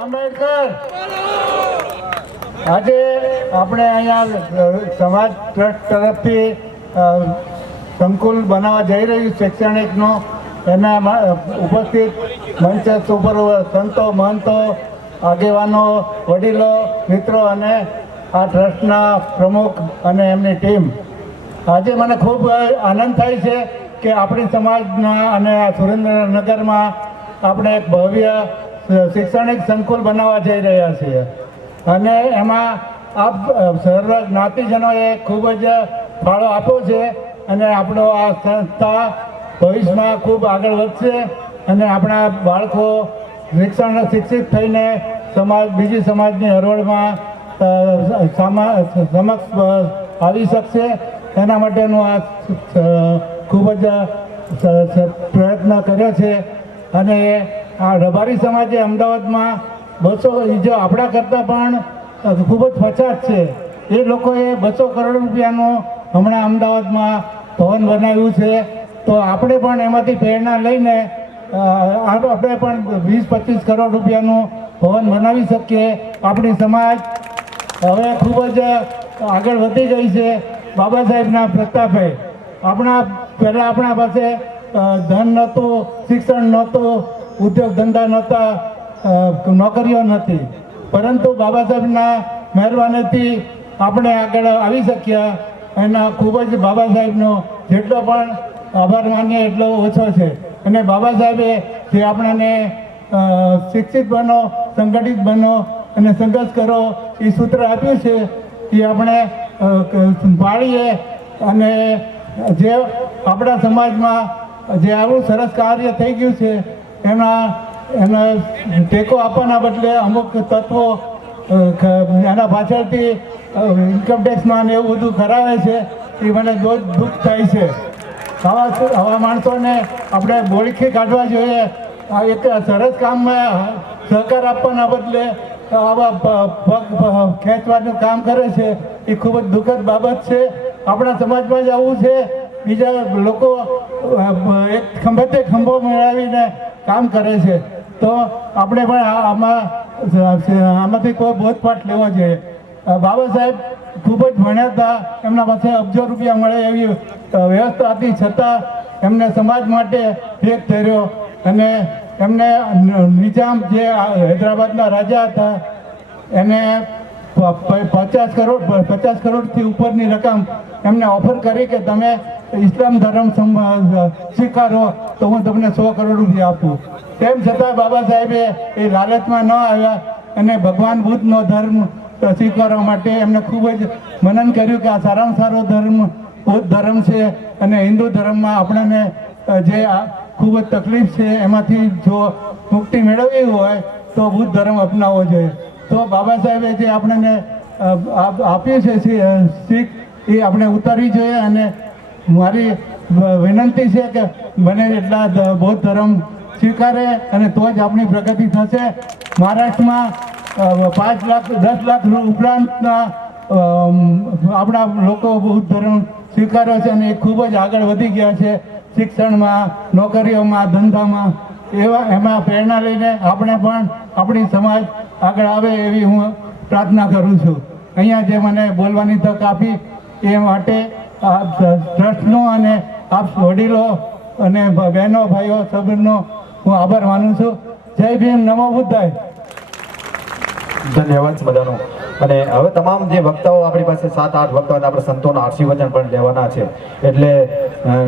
આંબેડકર આજે આપણે અહીંયા સમાજ ટ્રસ્ટ તરફથી સંકુલ બનાવવા જઈ રહ્યું શૈક્ષણિકનો એના ઉપસ્થિત મંચ ઉપર સંતો મહંતો આગેવાનો વડીલો મિત્રો અને આ ટ્રસ્ટના પ્રમુખ અને એમની ટીમ આજે મને ખૂબ આનંદ થાય છે કે આપણી સમાજના અને સુરેન્દ્રનગરમાં આપણે એક ભવ્ય શૈક્ષણિક સંકુલ બનાવવા જઈ રહ્યા છીએ અને એમાં આપ સર્વ જ્ઞાતિજનોએ ખૂબ જ ફાળો આપ્યો છે અને આપણો આ સંસ્થા ભવિષ્યમાં ખૂબ આગળ વધશે અને આપણા બાળકો શિક્ષિત થઈને બીજી સમાજની હરોળમાં સમક્ષ આવી શકશે એના માટેનું આ ખૂબ જ પ્રયત્ન કર્યો છે અને આ રબારી સમાજે અમદાવાદમાં 200 જો આપણા કરતાં પણ ખૂબ જ પછાત છે એ લોકોએ 200 કરોડ રૂપિયાનું હમણાં અમદાવાદમાં ભવન બનાવ્યું છે તો આપણે પણ એમાંથી પ્રેરણા લઈને આપણે પણ 20-25 કરોડ રૂપિયાનું ભવન બનાવી શકીએ. આપણી સમાજ હવે ખૂબ જ આગળ વધી ગઈ છે. બાબા સાહેબના પ્રતાપે પહેલાં આપણા પાસે ધન નહોતું, શિક્ષણ નહોતું, ઉદ્યોગ ધંધા નહોતા, નોકરીઓ નથી, પરંતુ બાબા સાહેબના મહેરબાનીથી આપણે આગળ આવી શક્યા. એના ખૂબ જ બાબા સાહેબનો જેટલો પણ આભાર માનીએ એટલો ઓછો છે. અને બાબા સાહેબે જે આપણને શિક્ષિત બનો, સંગઠિત બનો અને સંઘર્ષ કરો એ સૂત્ર આપ્યું છે એ આપણે પાળીએ અને જે આપણા સમાજમાં જે આવું સરસ કાર્ય થઈ ગયું છે એના ટેકો આપવાના બદલે અમુક તત્વો એના પાછળથી ઇન્કમટેક્સમાં ને એવું બધું કરાવે છે એ મને બહુ દુઃખ થાય છે. આવા માણસોને આપણે બોળખી કાઢવા જોઈએ. આ એક સરસ કામમાં સહકાર આપવાના બદલે આવા પગ ખેંચવાનું કામ કરે છે એ ખૂબ જ દુઃખદ બાબત છે. આપણા સમાજમાં જ આવું છે. બીજા લોકો એક ખંભેથી ખંભો મેળવીને કામ કરે છે તો આપણે પણ આમાંથી કોઈ બોધપાઠ લેવો જોઈએ. બાબા સાહેબ ખૂબ જ ભણ્યા હતા, એમના પાસે અબજો રૂપિયા મળે એવી વ્યવસ્થા હતી, છતાં એમને સમાજ માટે એક ધર્યો અને એમને નિજામ જે હૈદરાબાદના રાજા હતા એને 50 કરોડથી ઉપરની રકમ એમને ઓફર કરી કે તમે ઇસ્લામ ધર્મ સ્વીકારો તો હું તમને 100 કરોડ રૂપિયા આપું. તેમ છતાં બાબા સાહેબે એ લાલચમાં ન આવ્યા અને ભગવાન બુદ્ધનો ધર્મ સ્વીકારવા માટે એમને ખૂબ જ મનન કર્યું કે આ સારામાં સારો ધર્મ બૌદ્ધ ધર્મ છે અને હિન્દુ ધર્મમાં આપણને જે ખૂબ જ તકલીફ છે એમાંથી જો મુક્તિ મેળવવી હોય તો બુદ્ધ ધર્મ અપનાવવો જોઈએ. તો બાબા સાહેબે જે આપણને આપ્યું છે શીખ એ આપણે ઉતારવી જોઈએ અને મારી વિનંતી છે કે બને એટલા બૌદ્ધ ધર્મ સ્વીકારે અને તો જ આપણી પ્રગતિ થશે. મહારાષ્ટ્રમાં 5 લાખ 10 લાખ ઉપરાંતના આપણા લોકો બૌદ્ધ ધર્મ સ્વીકાર્યો છે અને એ ખૂબ જ આગળ વધી ગયા છે શિક્ષણમાં, નોકરીઓમાં, ધંધામાં. એમાં પ્રેરણા લઈને આપણે પણ આપણી સમાજ આગળ આવે એવી હું પ્રાર્થના કરું છું. અહીંયા જે મને બોલવાની તક આપી એ માટે આપ ટ્રસ્ટનો અને આપ વડીલો અને બહેનો ભાઈઓ સબનો હું આભાર માનું છું. જય ભીમ, નમો બુદ્ધાય. ધન્યવાદ બધાનો. અને હવે તમામ જે વક્તાઓ આપણી પાસે 7-8 વક્તાઓને આપણે સંતોના આશીર્વચન પણ લેવાના છે એટલે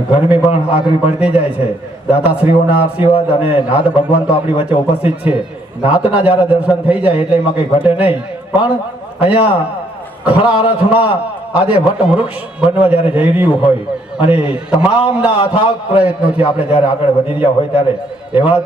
ગરમી પણ આકરી પડતી જાય છે. દાતાશ્રીઓના આશીર્વાદ અને નાદ ભગવાન તો આપણી વચ્ચે ઉપસ્થિત છે. નાતના જ્યારે દર્શન થઈ જાય એટલે એમાં કંઈ ઘટે નહીં. પણ અહીંયા ખરા અર્થમાં આજે વટ વૃક્ષ બનવા જ્યારે જઈ રહ્યું હોય અને તમામના અથાગ પ્રયત્નોથી આપણે જ્યારે આગળ વધી રહ્યા હોય ત્યારે એવા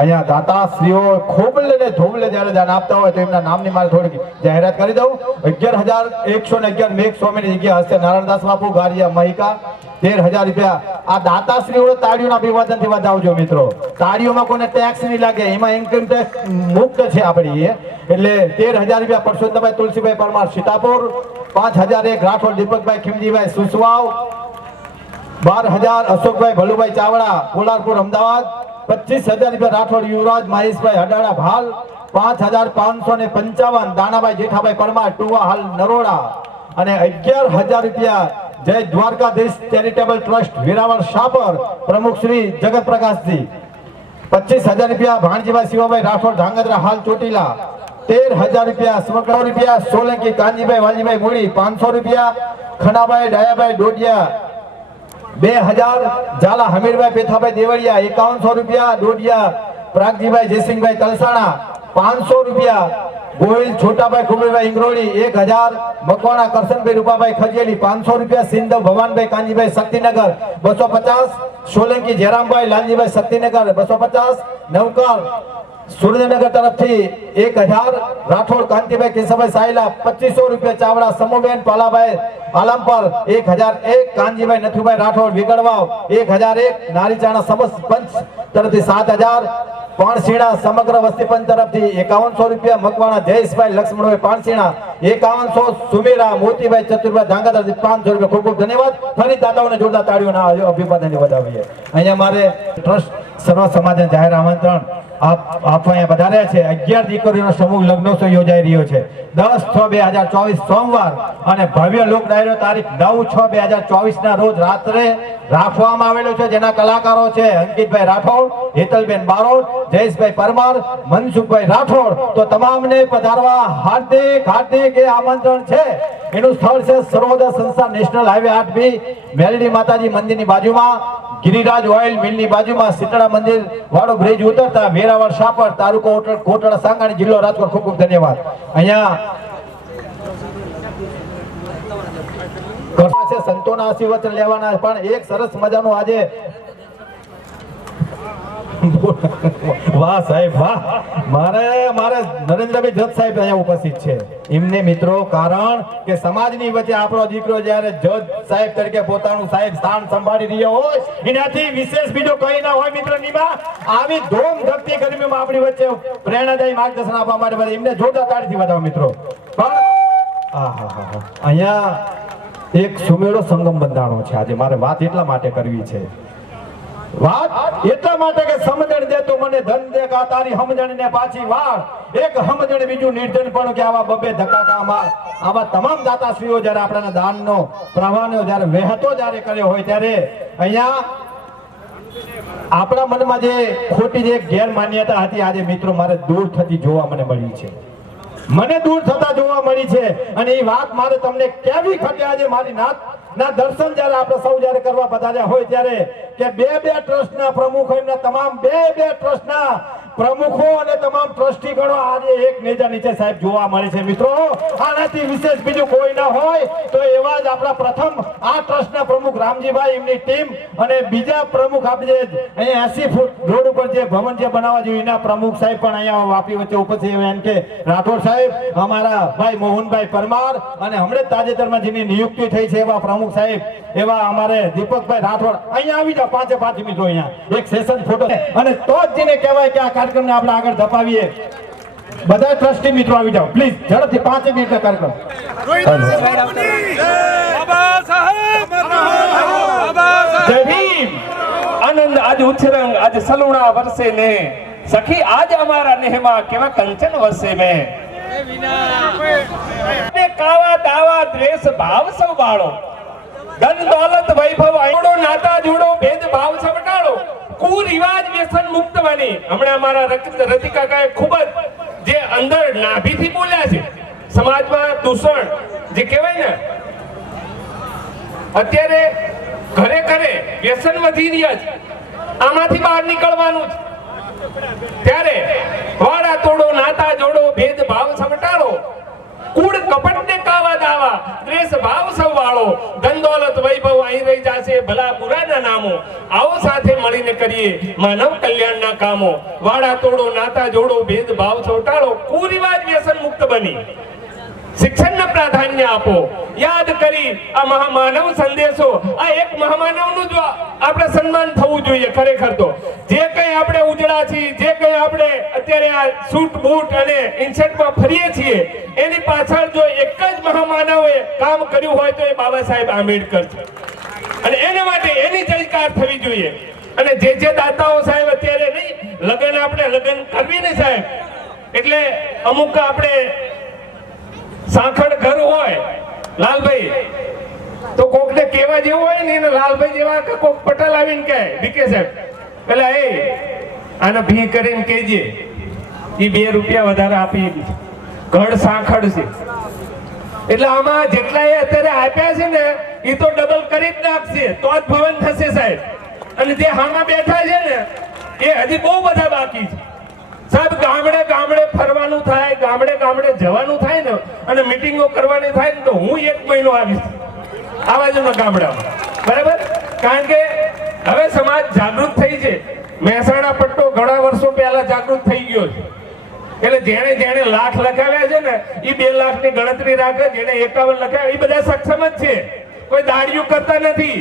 અહીંયા દાતાશ્રીઓ ખોબલે ને ધોબલે જ્યારે દાન આપતા હોય તો એમના નામની મારે થોડીક જાહેરાત કરી દઉં. 11,111 મેઘ સ્વામીની જગ્યા હસ્તે નારાયણદાસ બાપુ ગારિયા મહિકા 13,000 રૂપિયા. આ દાતાશ્રીઓ તાળીઓના અભિવાદનથી વધાવજો મિત્રો. તાળીઓમાં કોઈને ટેક્સ નહીં લાગે, એમાં ઇન્કમ ટેક્સ મુક્ત છે આપણી. એટલે 13,000 રૂપિયા પરસોત્તમભાઈ તુલસીભાઈ પરમાર સીતાપુર, 5,001 રાઠોડ દીપકભાઈ ખીમજીભાઈ સુસવાવ, 12,000 અશોકભાઈ ભલુભાઈ ચાવડા પોલારપુર અમદાવાદ, 25,000 રૂપિયા રાઠોડ યુવરાજ મહેશભાઈ હડાડા હાલ 5,555 દાનાભાઈ જેઠાભાઈ પરમાર ટુવા હાલ નરોડા અને 11,000 રૂપિયા જય દ્વારકાધીશ ચેરિટેબલ ટ્રસ્ટ વેરાવળ શાપર પ્રમુખ શ્રી જગત પ્રકાશજી 25,000 રૂપિયા ભાણજીભાઈ શિવાભાઈ રાઠોડ ધાંગધ્રા હાલ ચોટીલા 13,000 રૂપિયા 100 રૂપિયા સોલંકી કાનજીભાઈ વાલજીભાઈ મૂળી 500 રૂપિયા ખનાભાઈ ડાયાભાઈ ડોડિયા 2,000 ઝાલા હમીરભાઈ પેથાભાઈ દેવળિયા 5100 રૂપિયા ડોડિયા પ્રાગજીભાઈ જયસિંહભાઈ તલસાણા 500 રૂપિયા ગોહિલ છોટાભાઈ કુબીરભાઈ ઇંગ્રોળી 1,000 મકવાણા કરશનભાઈ રૂપાભાઈ ખજેલી 500 રૂપિયા સિંધવ ભવાનભાઈ કાનજીભાઈ શક્તિનગર 250 સોલંકી જયરામભાઈ લાલજીભાઈ શક્તિનગર 250 નવકાર સુરેન્દ્રનગર તરફથી 1,000 રાઠોડ કાંતિભાઈ કેશવભાઈ સાયલા 2500 રૂપિયા ચાવડા સમુબેન પાલાભાઈ આલમપર 1,001 કાનજીભાઈ નથુભાઈ રાઠોડ વિગડવાવ 1,001 નારીચાણા સમસ્ત પંચ તરફથી 7,000 પાણસીણા સમગ્ર વસ્તી પંચ તરફથી 5100 રૂપિયા મકવાણા જયેશભાઈ લક્ષ્મણભાઈ પાણસીણા 5100 સુમેરા મોતીભાઈ ચતુરભાઈ ધાંગધ્રા 500 રૂપિયા ખૂબ ખૂબ ધન્યવાદ ફરી દાદાઓને જોરદાર તાળીઓના અભિવાદન વધાવીએ અહીંયા મારે ટ્રસ્ટ સર્વ સમાજને જાહેર આમંત્રણ આપવા અહીંયા વધાર્યા છે 11 દીકરીઓનો સમૂહ લગ્નોત્સવ યોજાઈ રહ્યો છે 10/6/2024 સોમવાર અને ભવ્ય લોક ડાયરો તારીખ 9/6/2024 ના રોજ રાત્રે રાખવામાં આવેલો છે જેના કલાકારો છે અંકિતભાઈ રાઠોડ હેતલબેન બારોટ જયેશભાઈ પરમાર મનસુખભાઈ રાઠોડ તો તમામને પધારવા હાર્દિક હાર્દિક એ આમંત્રણ છે એનું સ્થળ છે સર્વોદય સંસ્થા નેશનલ હાઈવે 8B મેલડી માતાજી મંદિરની બાજુમાં ગિરિરાજ ઓઇલ મિલની બાજુમાં સીતળા મંદિર વાળો બ્રિજ ઉતરતા વેરાવળ શાપર તાલુકો કોટડા સાંગાણી જિલ્લો રાજકોટ ખૂબ ખૂબ ધન્યવાદ અહીંયા છે સંતોના આશીર્વાદ લેવાના પણ એક સરસ મજાનું આજે વાહ સાહેબ વાહ મારે નરેન્દ્રભાઈ જજ સાહેબ અહીંયા ઉપસ્થિત છે એમને મિત્રો કારણ કે સમાજની વચ્ચે આપણો દીકરો જ્યારે જજ સાહેબ તરીકે પોતાનું સાહેબ સ્થાન સંભાળી રહ્યો હોય એનાથી વિશેષ બીજો કઈ ના હોય મિત્ર નીમા આવી ધૂમ ધકતી ગરમીમાં આપણી વચ્ચે પ્રેરણાદાયી માર્ગદર્શન આપવા માટે એમને જોરદાર તાળીથી વધાવો મિત્રો પણ અહીંયા એક સુમેળો સંગમ બંધાણો છે આજે મારે વાત એટલા માટે કરવી છે વાત એટલા માટે કે સમજણ દે તો મને ધન દે કા તારી સમજણ ને પાછી વાર એક સમજણ બીજું નિર્જન પણ કે આવા બબે ધક્કામાં આવા તમામ દાતાશ્રીઓ જ્યારે આપણા દાનનો પ્રવાહનો જ્યારે વહેતો જ્યારે કર્યો હોય ત્યારે અહીંયા આપણા મનમાં જે ખોટી જે ગેરમાન્યતા હતી આજે મિત્રો મારે દૂર થતી જોવા મને મળી છે મને દૂર થતા જોવા મળી છે અને એ વાત મારે તમને કેવી ખટે આજે મારી નાથ ના દર્શન જ્યારે આપણે સૌ જ્યારે કરવા પધાર્યા હોય ત્યારે કે બે ટ્રસ્ટના પ્રમુખો એમના તમામ બે ટ્રસ્ટના પ્રમુખો અને તમામ ટ્રસ્ટીગણો આજે એક નેજા નીચે સાહેબ જોવા મળે છે મિત્રો આનાથી વિશેષ બીજું કોઈ ના હોય તો એવા જ આપણા પ્રથમ આ ટ્રસ્ટના પ્રમુખ રામજીભાઈ એમની ટીમ અને બીજા પ્રમુખ આપણે અહીંયા 80 ફૂટ રોડ ઉપર જે ભવન જે બનાવવા જોઈએ એના પ્રમુખ સાહેબ પણ અહીંયા વાપી વચ્ચે ઉપસ્થિત એમ કે રાઠોડ સાહેબ અમારા ભાઈ મોહનભાઈ પરમાર અને હમણાં તાજેતરમાં જેની નિયુક્તિ થઈ છે એવા પ્રમુખ સાહેબ એવા અમારે દીપકભાઈ રાઠોડ અહીંયા આવી જાવ 5 મિત્રો અહીંયા એક સેશન ફોટો અને તો જ જેને કહેવાય કે આ કાર્યક્રમને આપણે આગળ ધપાવીએ બધા ટ્રસ્ટી મિત્રો આવી જાવ પ્લીઝ ઝડપથી 5 મિનિટનો કાર્યક્રમ જય ભીમ આનંદ આજ ઉછરંગ આજ સલુણા વર્ષે ને સખી આજ અમારા નેહમાં કેવા કંચન વર્ષે મેં કાવા દાવા દ્વેષ ભાવ સૌ બાળો ધન દોલત વૈભવ આયડો નાતા જોડો ભેદ ભાવ સૌ ટાળો કુરિવાજ વ્યસન મુક્ત બની હમણાં અમારા રતિકા કાએ ખૂબ જ જે અંદર નાભીથી બોલ્યા છે સમાજમાં દૂષણ જે કહેવાય ને અત્યારે ઘરે ઘરે વ્યસન વધી રહ્યા છે આમાંથી બહાર નીકળવાનું છે ત્યારે વાડા તોડો નાતા જોડો ભેદ ભાવ સમટાળો કુળ કપટ ને કાવા દાવા દ્વેષ ભાવ સૌ વાળો ધન દોલત વૈભવ અહીં રહી જાશે ભલા બુરાના નામો આવો સાથે મળીને કરીએ માનવ કલ્યાણના કામો વાડા તોડો નાતા જોડો ભેદ ભાવ સૌ ટાળો કુરિવાજ વ્યસન મુક્ત બની શિક્ષણને પ્રાધાન્ય આપો યાદ કરી આ મહામાનવ સંદેશો આ એક મહામાનવનું જો આપણે સન્માન થવું જોઈએ ખરેખર તો જે કંઈ આપણે ઉજળા છીએ જે કંઈ આપણે અત્યારે આ સૂટ બૂટ અને ઇન્સર્ટમાં ફરીએ છીએ એની પાછળ જો એક જ મહામાનવે કામ કર્યું હોય તો એ બાબા સાહેબ આંબેડકર છે અને એના માટે એની જયકાર થવી જોઈએ અને જે દાતાઓ સાહેબ અત્યારે નહીં લગ્ન આપણે લગ્ન કરવી ને સાહેબ, એટલે અમુક આપણે સાંખડ ઘર હોય લાલભાઈ, તો કોકને કેવા જેવું હોય ને એને લાલભાઈ જેવા કે કોક પટેલ આવીને કહે બીકે સાહેબ પેલા એ આને ભી કરીને કહેજે એ 2 રૂપિયા વધારે આપી ઘડ સાંખડ છે. એટલે આમાં જેટલા એ અત્યારે આપ્યા છે ને એ તો ડબલ કરી જ નાખશે તો જ ભવન થશે સાહેબ. અને જે હામાં બેઠા છે ને એ હજી બહુ બધા બાકી છે સાહેબ. ગામડે ગામડે ફરવાનું થાય, ગામડે ગામડે જવાનું થાય ને અને મીટિંગો કરવાની થાય ને તો હું 1 મહિનો આવીશ આ બાજુના ગામડામાં, બરાબર. કારણ કે હવે સમાજ જાગૃત થઈ છે. મહેસાણા પટ્ટો ઘણા વર્ષો પહેલા જાગૃત થઈ ગયો છે. એટલે જેણે લાખ લખાવ્યા છે ને એ 2 લાખની ગણતરી રાખે, જેણે 51 લખાવ્યા એ બધા સક્ષમ જ છે, કોઈ દાડિયું કરતા નથી.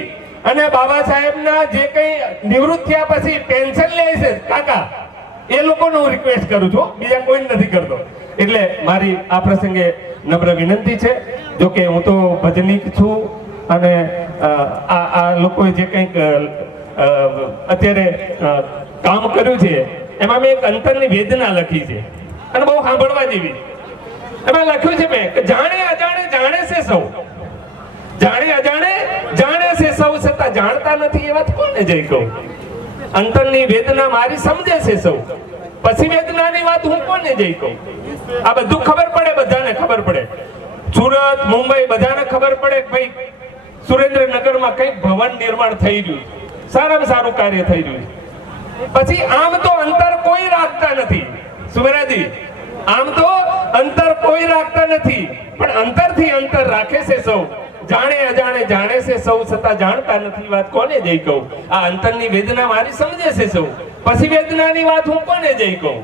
અને બાબા સાહેબના જે કઈ નિવૃત્ત થયા પછી પેન્શન લે છે કાકા, એ લોકોને હું રિક્વેસ્ટ કરું છું, બીજા કોઈ નથી કરતો. એટલે મારી આ પ્રસંગે નમ્ર વિનંતી છે. જો કે હું તો ભજનીક છું અને આ લોકોએ જે કંઈક અત્યારે કામ કર્યું છે એમાં મેં એક અંતરની વેદના લખી છે અને બહુ સાંભળવા જેવી. એમાં લખ્યું છે મેં કે જાણે અજાણે જાણે છે સૌ, જાણે અજાણે જાણે છે સૌ, છતાં જાણતા નથી એ વાત કોને જઈ કહું. અંતરની વેદના મારી સમજે છે સૌ, પછી વેદનાની વાત હું કોને જઈ કહું. આ બધું ખબર પડે, બધાને ખબર પડે. સુરત, મુંબઈ બધાને ખબર પડે કે ભાઈ સુરેન્દ્રનગરમાં કંઈક ભવન નિર્માણ થઈ રહ્યું, સારામાં સારું કાર્ય થઈ રહ્યું. પછી આમ તો અંતર કોઈ રાખતા નથી સુમેરાજી, આમ તો અંતર કોઈ રાખતા નથી, પણ અંતરથી અંતર રાખે છે સૌ. જાણે અજાણે જાણે છે સૌ, છતાં જાણતા નથી વાત કોને જઈ કહું. આ અંતરની વેદના મારી સમજે છે સૌ, પછી વેદનાની વાત હું કોને જઈ કહું.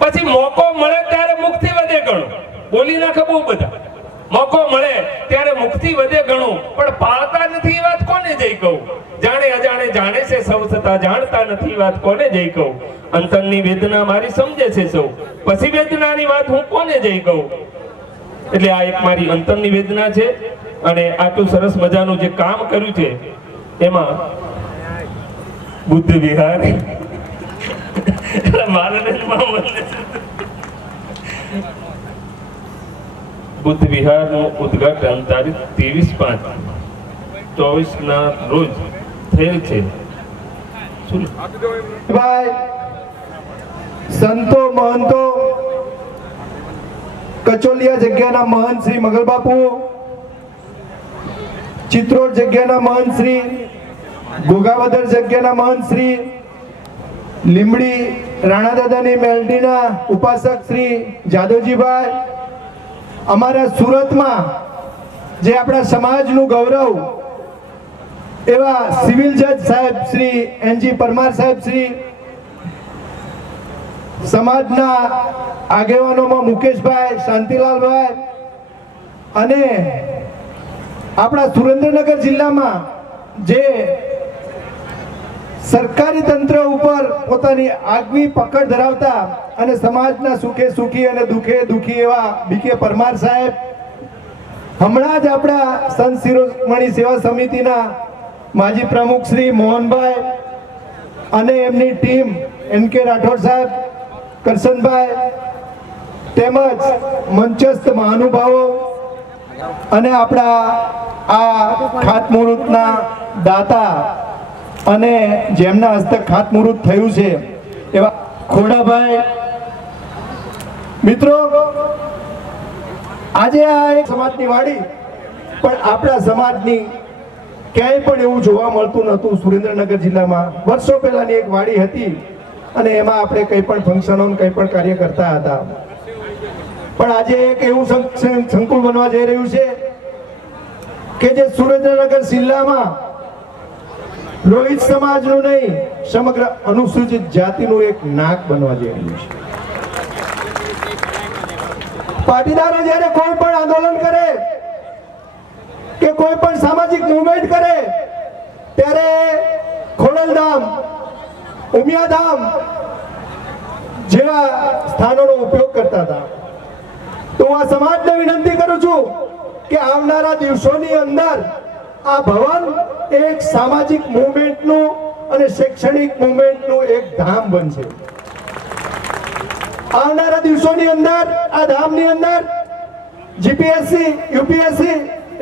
પછી મોકો મળે ત્યારે મુક્તિ વધે ઘણું, બોલી નાખે બહુ બધા. મોકો મળે ત્યારે મુક્તિ વધે ઘણું, પણ પાળતા નથી વાત કોને જઈ કહું. જાણે અજાણે જાણે છે સૌ, છતાં જાણતા નથી વાત કોને જઈ કહું. અંતરની વેદના મારી સમજે છે સૌ, પછી વેદનાની વાત હું કોને જઈ કહું. એટલે આ એક મારી અંતરની વેદના છે. અને આટલું સરસ મજાનું જે કામ કર્યું છે એમાં બુદ્ધ વિહાર બુદ્ધ વિહારનું ઉદ્ઘાટન તારીખ 23/5/24 ના રોજ થયેલ છે. સંતો મહંતો કચોલિયા જગ્યાના મહંત શ્રી મગલબાપુ, ચિત્રોડ જગ્યાના મહંત શ્રી, ગોગાવદર જગ્યાના મહંત શ્રી, લીમડી રાણાદાદાની મેલડીના ઉપાસક શ્રી જાદવજીભાઈ, અમારા સુરતમાં જે આપણા સમાજનું ગૌરવ એવા સિવિલ જજ સાહેબ શ્રી એનજી પરમાર સાહેબ શ્રી, સમાજના આગેવાનોમાં મુકેશભાઈ, શાંતિલાલભાઈ, અને આપણા સુરેન્દ્રનગર જિલ્લામાં જે સરકારી તંત્ર ઉપર પોતાની આગવી પકડ ધરાવતા અને સમાજના સુખે સુખી અને દુખે દુખી એવા બીકે પરમાર સાહેબ, હમણાં જ આપણા સંત શિરોમણી સેવા સમિતિના માજી પ્રમુખ શ્રી મોહનભાઈ અને એમની ટીમ NK રાઠોડ સાહેબ, કરશનભાઈ, તેમજ મંચસ્થ મહાનુભાવો અને આપણા આ ખાતમુહૂર્તના દાતા અને જેમના હસ્તક ખાતમુહૂર્ત થયું છે એવા ખોડાભાઈ. મિત્રો, આજે આ એક સમાજની વાડી, પણ આપણા સમાજની ક્યાંય પણ એવું જોવા મળતું નહોતું. સુરેન્દ્રનગર જિલ્લામાં વર્ષો પહેલાની એક વાડી હતી અને એમાં આપણે કંઈ પણ ફંક્શનો કંઈ પણ કાર્ય કરતા હતા. પણ આજે એક એવું સંકુલ બનવા જઈ રહ્યું છે કે જે સુરેન્દ્રનગર જિલ્લામાં રોહિત સમાજનું નહીં, સમગ્ર અનુસૂચિત જાતિનું એક નાક બનવા જઈ રહ્યું છે. પાટીદારો જ્યારે કોઈ પણ આંદોલન કરે કે કોઈ પણ સામાજિક મુવમેન્ટ કરે ત્યારે ખોડલધામ, ઉમિયાધામ જેવા સ્થાનોનો ઉપયોગ કરતા હતા. તો આ સમાજને વિનંતી કરું છું કે આવનારા દિવસોની અંદર આ ભવન એક સામાજિક મુવમેન્ટનું અને શૈક્ષણિક મુવમેન્ટનું એક ધામ બનશે. આવનારા દિવસોની અંદર આ ધામની અંદર જીપીએસસી યુપીએસસી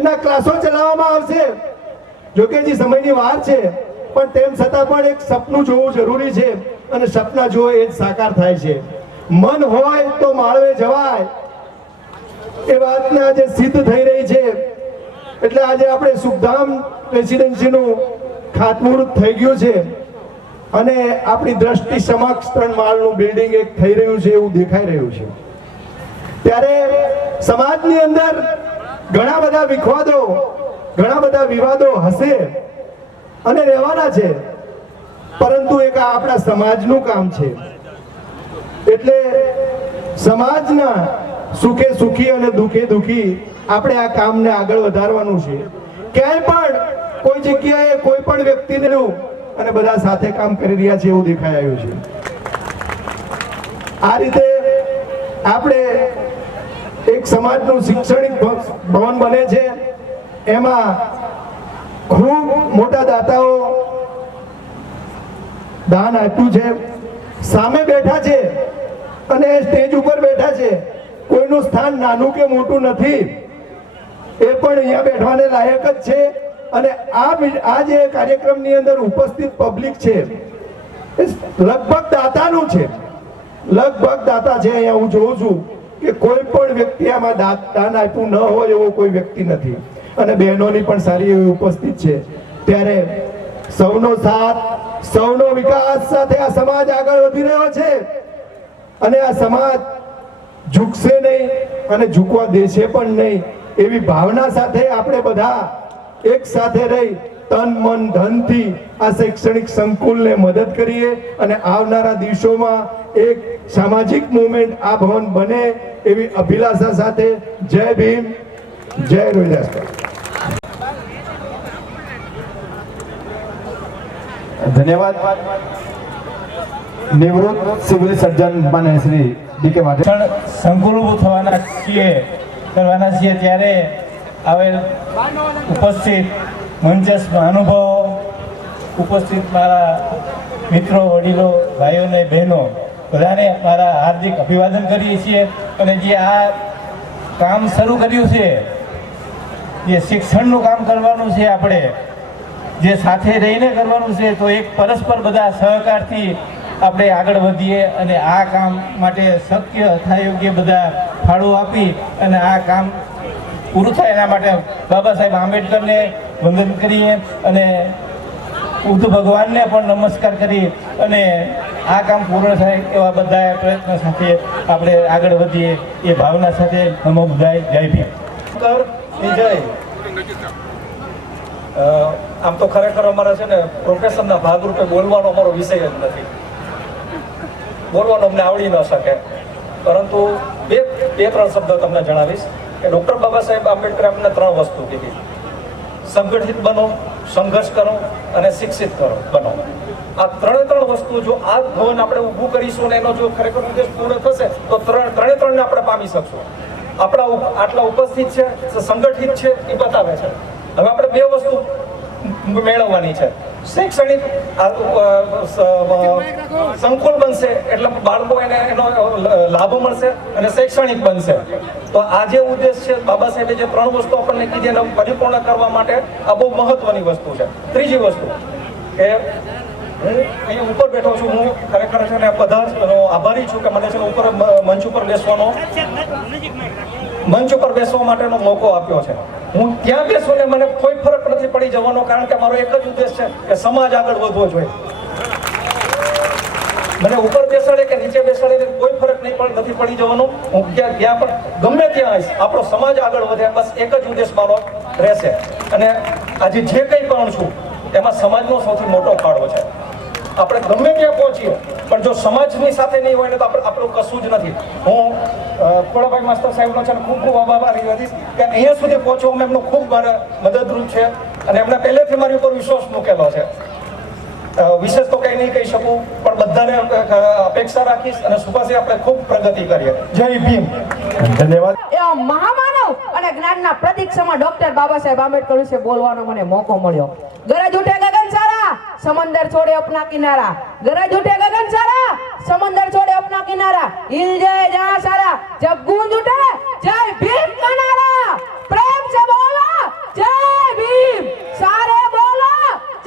ના ક્લાસો ચલાવવામાં આવશે. જોકે હજી સમયની વાર છે, પણ તેમ છતાં પણ એક સપનું જોવું જરૂરી છે અને સપના જોવે એ જ સાકાર થાય છે. મન હોય તો માળવે જવાય એ વાતને આજે સિદ્ધ થઈ રહી છે. એટલે આજે આપણે સુખધામ રેસિડેન્સીનું ખાતમુહૂર્ત થઈ ગયું છે અને આપણી દ્રષ્ટિ સમક્ષ 3 માળનું બિલ્ડિંગ એક થઈ રહ્યું છે એવું દેખાઈ રહ્યું છે. ત્યારે સમાજની અંદર ઘણા બધા વિખવાદો, ઘણા બધા વિવાદો હશે અને રહેવાના છે, પરંતુ એક આ આપણા સમાજનું કામ છે. એટલે સમાજના સુખે સુખી અને દુખે દુખી આપણે આ કામને આગળ વધારવાનું છે. ક્યાંય પણ કોઈ જગ્યાએ કોઈ પણ વ્યક્તિને અને બધા સાથે કામ કરી રહ્યા છે એવું દેખાઈ આવ્યું છે. આ રીતે આપણે એક સમાજનું શૈક્ષણિક ભવન બને છે. એમાં ખૂબ મોટા દાતાઓ દાન આપ્યું છે, સામે બેઠા છે અને સ્ટેજ ઉપર બેઠા છે. કોઈનું સ્થાન નાનું કે મોટું નથી, એ પણ અહીંયા બેઠવાને લાયક જ છે. અને આ જે કાર્યક્રમની અંદર ઉપસ્થિત પબ્લિક છે એ લગભગ દાતાનું છે, લગભગ દાતા છે. અહીંયા હું જોઉં છું કે કોઈ પણ વ્યક્તિ આમાં દાન આપ્યું ન હોય એવો કોઈ વ્યક્તિ નથી. અને બહેનોની પણ સારી એવી ઉપસ્થિત છે. ત્યારે સૌનો સાથ, સૌનો વિકાસ સાથે આ સમાજ આગળ વધી રહ્યો છે અને આ સમાજ ઝૂકશે નહીં અને ઝૂકવા દેશે પણ નહીં એવી ભાવના સાથે આપણે બધા એક સાથે રહી તન મન ધનથી આ શૈક્ષણિક સંકુલને મદદ કરીએ અને આવનારા દિવસોમાં એક સામાજિક મુવમેન્ટ આ ભવન બને એવી અભિલાષા સાથે જય ભીમ, જય રોહિદાસ. ધન્યવાદ. નિવૃત્ત સિવિલ સર્જન માન્ય શ્રી ડી.કે. વાઢેર સંકુલ ઊભું કરવાના છીએ ત્યારે આવેલ ઉપસ્થિત મંચસ્થ મહાનુભાવો, ઉપસ્થિત મારા મિત્રો, વડીલો, ભાઈઓ અને બહેનો બધાને મારા હાર્દિક અભિવાદન કરીએ છીએ. અને જે આ કામ શરૂ કર્યું છે, જે શિક્ષણનું કામ કરવાનું છે, આપણે જે સાથે રહીને કરવાનું છે, તો એક પરસ્પર બધા સહકારથી આપણે આગળ વધીએ અને આ કામ માટે શક્ય થાય યોગ્ય બધા ફાળો આપી અને આ કામ પૂરું થાય એના માટે બાબા સાહેબ આંબેડકરને વંદન કરીએ અને બુદ્ધ ભગવાનને પણ નમસ્કાર કરી અને આ કામ પૂર્ણ થાય એવા બધા પ્રયત્નો સાથે આપણે આગળ વધીએ એ ભાવના સાથે નમો બુદ્ધાય. જય ભીમ. જય. આમ તો ખરેખર અમારે છે ને પ્રોફેશનના ભાગરૂપે બોલવાનો અમારો વિષય જ નથી. બોલવાનો અમને આવડી ન શકે, પરંતુ બે ત્રણ શબ્દ તમને જણાવીશ કે ડૉક્ટર બાબા સાહેબ આંબેડકરે અમને 3 વસ્તુ કીધી: સંગઠિત બનો, સંઘર્ષ કરો અને શિક્ષિત બનો. આ 3 વસ્તુ જો આ ભવન આપણે ઊભું કરીશું ને એનો જો ખરેખર ઉદ્દેશ પૂરો થશે તો 3 ને આપણે પામી શકશું. આપણા આટલા ઉપસ્થિત છે, સંગઠિત છે, એ બતાવે છે. હવે આપણે 2 વસ્તુ મેળવવાની છે. શૈક્ષણિક સંકુલ બનશે એટલે બાળકો એનો લાભ મળશે અને શૈક્ષણિક બનશે. તો આ જે ઉદ્દેશ છે, બાબા સાહેબે જે 3 વસ્તુ આપણને કીધી એને પરિપૂર્ણ કરવા માટે આ બહુ મહત્વની વસ્તુ છે. ત્રીજી વસ્તુ કે હું અહીંયા ઉપર બેઠો છું, હું ખરેખર છે ને બધા જ આભારી છું કે મને છે ને ઉપર મંચ ઉપર બેસવા માટેનો મોકો આપ્યો છે. હું ત્યાં બેસું ને મને કોઈ ફરક નથી પડી જવાનો, કારણ કે મારો એક જ ઉદ્દેશ છે કે સમાજ આગળ વધવો જોઈએ. મને ઉપર બેસાડે કે નીચે બેસાડે કોઈ ફરક નથી પડી જવાનો. હું જ્યાં પણ ગમે ત્યાં આવીશ, આપણો સમાજ આગળ વધે, બસ એક જ ઉદ્દેશ મારો રહેશે. અને આજે જે કંઈ પણ છું એમાં સમાજનો સૌથી મોટો ફાળો છે. આપણે ગમે ત્યાં પહોંચીએ પણ જો સમાજની સાથે નહીં હોય ને તો આપણું કશું જ નથી. હું થોડાભાઈ માસ્ટર સાહેબનો છે ને ખૂબ આભારી હતીશ કે અહીંયા સુધી પહોંચવામાં એમનો ખૂબ મારે મદદરૂપ છે અને એમણે પહેલેથી મારી ઉપર વિશ્વાસ મૂકેલો છે. વિશેષ તો કંઈ નહીં કહી શકું, પણ બધાને અપેક્ષા રાખીશ અને સુભાષી આપણે ખૂબ પ્રગતિ કરીએ. જય ભીમ. ધન્યવાદ. એવા મહામાનવ અને જ્ઞાનના પ્રતીક સમા ડોક્ટર બાબા સાહેબ આંબેડકર વિશે બોલવાનો મને મોકો મળ્યો. ગરજ ઉઠે ગગન સારા, समंदर छोड़े अपना किनारा, गरज उठे गगन सारा, समंदर छोड़े अपना किनारा, हिल जाए जहां सारा, जब गूंज उठे जय भीम का नारा, प्रेम से बोलो जय भीम, सारे बोलो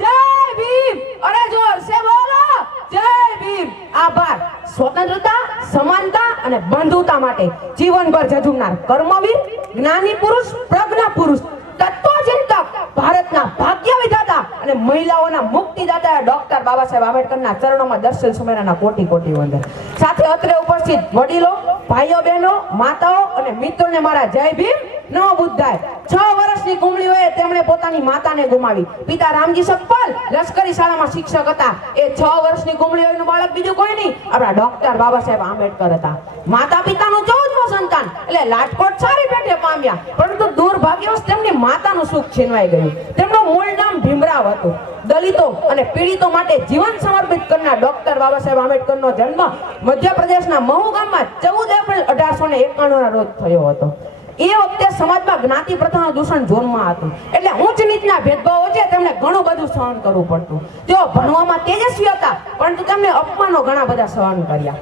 जय भीम, अरे जोर से बोलो जय भीम। आभार। स्वतंत्रता, समानता અને બંધુતા માટે જીવનભર ઝઝુમનાર કર્મવીર, જ્ઞાની પુરુષ, પ્રજ્ઞા પુરુષ, તત્વચિંતક, ભારતના ભાગ્ય વિધાતા અને મહિલાઓના મુક્તિદાતા ડોક્ટર બાબા સાહેબ આંબેડકરના ચરણોમાં દર્શન સુમેરાના કોટી કોટી વંદન। સાથે અત્રે ઉપસ્થિત વડીલો, ભાઈઓ બહેનો, માતાઓ અને મિત્રોને મારા જય ભીમ, નમો બુદ્ધાય। 6 વર્ષની કુમળીઓએ તેમણે પોતાની માતાને ગુમાવી। પિતા રામજી સકપાલ લશ્કરી શાળામાં શિક્ષક હતા। એ 6 વર્ષની કુમળીઓનું બાળક બીજું કોઈ નહીં, આપણા ડોક્ટર બાબા સાહેબ આંબેડકર હતા। માતા પિતાનું 14મો સંતાન એટલે લાટકોટ સારી પેઠે પામ્યા, પરંતુ દુર્ભાગ્યવશ તેમની માતાનું સુખ છીનવાઈ ગયું। તેમનું મૂળ નામ ભીમરાવ હતું। દલિતો અને પીડિતો માટે જીવન સમર્પિત કરનાર ડોક્ટર બાબા સાહેબ આંબેડકરનો જન્મ મધ્યપ્રદેશના મહુ ગામમાં 14 એપ્રિલ 1891 ના રોજ થયો હતો। એ વખતે સમાજમાં જ્ઞાતિ પ્રથાનું દૂષણ જોરમાં હતું, એટલે ઉચ્ચ નીચના ભેદભાવો છે તેમને ઘણું બધું સહન કરવું પડતું। તેઓ ભણવામાં તેજસ્વી હતા, પરંતુ તેમને અપમાનો ઘણા બધા સહન કર્યા।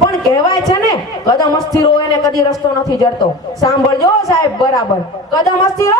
પણ કહેવાય છે ને, કદમ અસ્થિર હોય એને કદી રસ્તો નથી જડતો। સાંભળજો સાહેબ બરાબર, કદમ અસ્થિર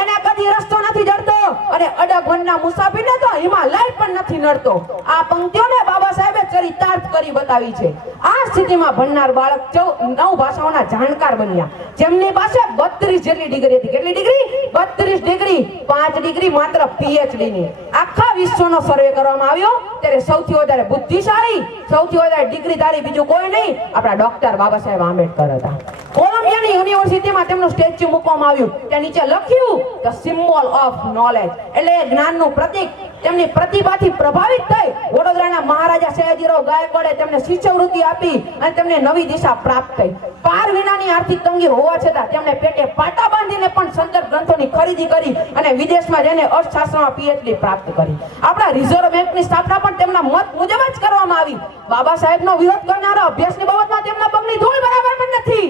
એને કદી રસ્તો નથી જડતો, અને અડગ મનના મુસાફીરને તો હિમાલય પણ નથી નડતો। આ પંક્તિઓને બાબા સાહેબે ચરિતાર્થ કરી બતાવી છે। આ સ્થિતિમાં ભણનાર બાળક 9 ભાષાઓના જાણકાર બન્યા, જેમની પાસે 32 જેટલી ડિગ્રી હતી। કેટલી ડિગ્રી? 32 ડિગ્રી, 5 ડિગ્રી માત્ર PhD ની। આખા વિશ્વનો સર્વે કરવામાં આવ્યો ત્યારે સૌથી વધારે બુદ્ધિશાળી, સૌથી વધારે ડિગ્રીધારી બીજું કોઈ નહીં, આપણા ડોક્ટર બાબા સાહેબ આંબેડકર હતા। કોલંબિયાની યુનિવર્સિટીમાં તેમનું સ્ટેચ્યુ મૂકવામાં આવ્યું, ત્યાં નીચે લખ્યું ધ સિમ્બોલ ઓફ નોલેજ, એટલે જ્ઞાનનું પ્રતીક। તેમની પ્રતિભાથી પ્રભાવિત થઈ વડોદરાના મહારાજા સયાજીરાવ ગાયકવાડે તેમને શિષ્યવૃત્તિ આપી અને તેમને નવી દિશા પ્રાપ્ત થઈ। પાર વિનાની આર્થિક તંગી હોવા છતાં તેમણે પેટે પાટા બાંધીને પણ સંદર્ભ ગ્રંથોની ખરીદી કરી અને વિદેશમાં જઈને અર્થશાસ્ત્રમાં PhD પ્રાપ્ત કરી। આપણા રિઝર્વ બેંકની સ્થાપના પણ તેમના મત મુજબ જ કરવામાં આવી। બાબા સાહેબનો વિરોધ કરનારા અભ્યાસની બાબતમાં તેમના પગની ધૂળ બરાબર પણ નથી।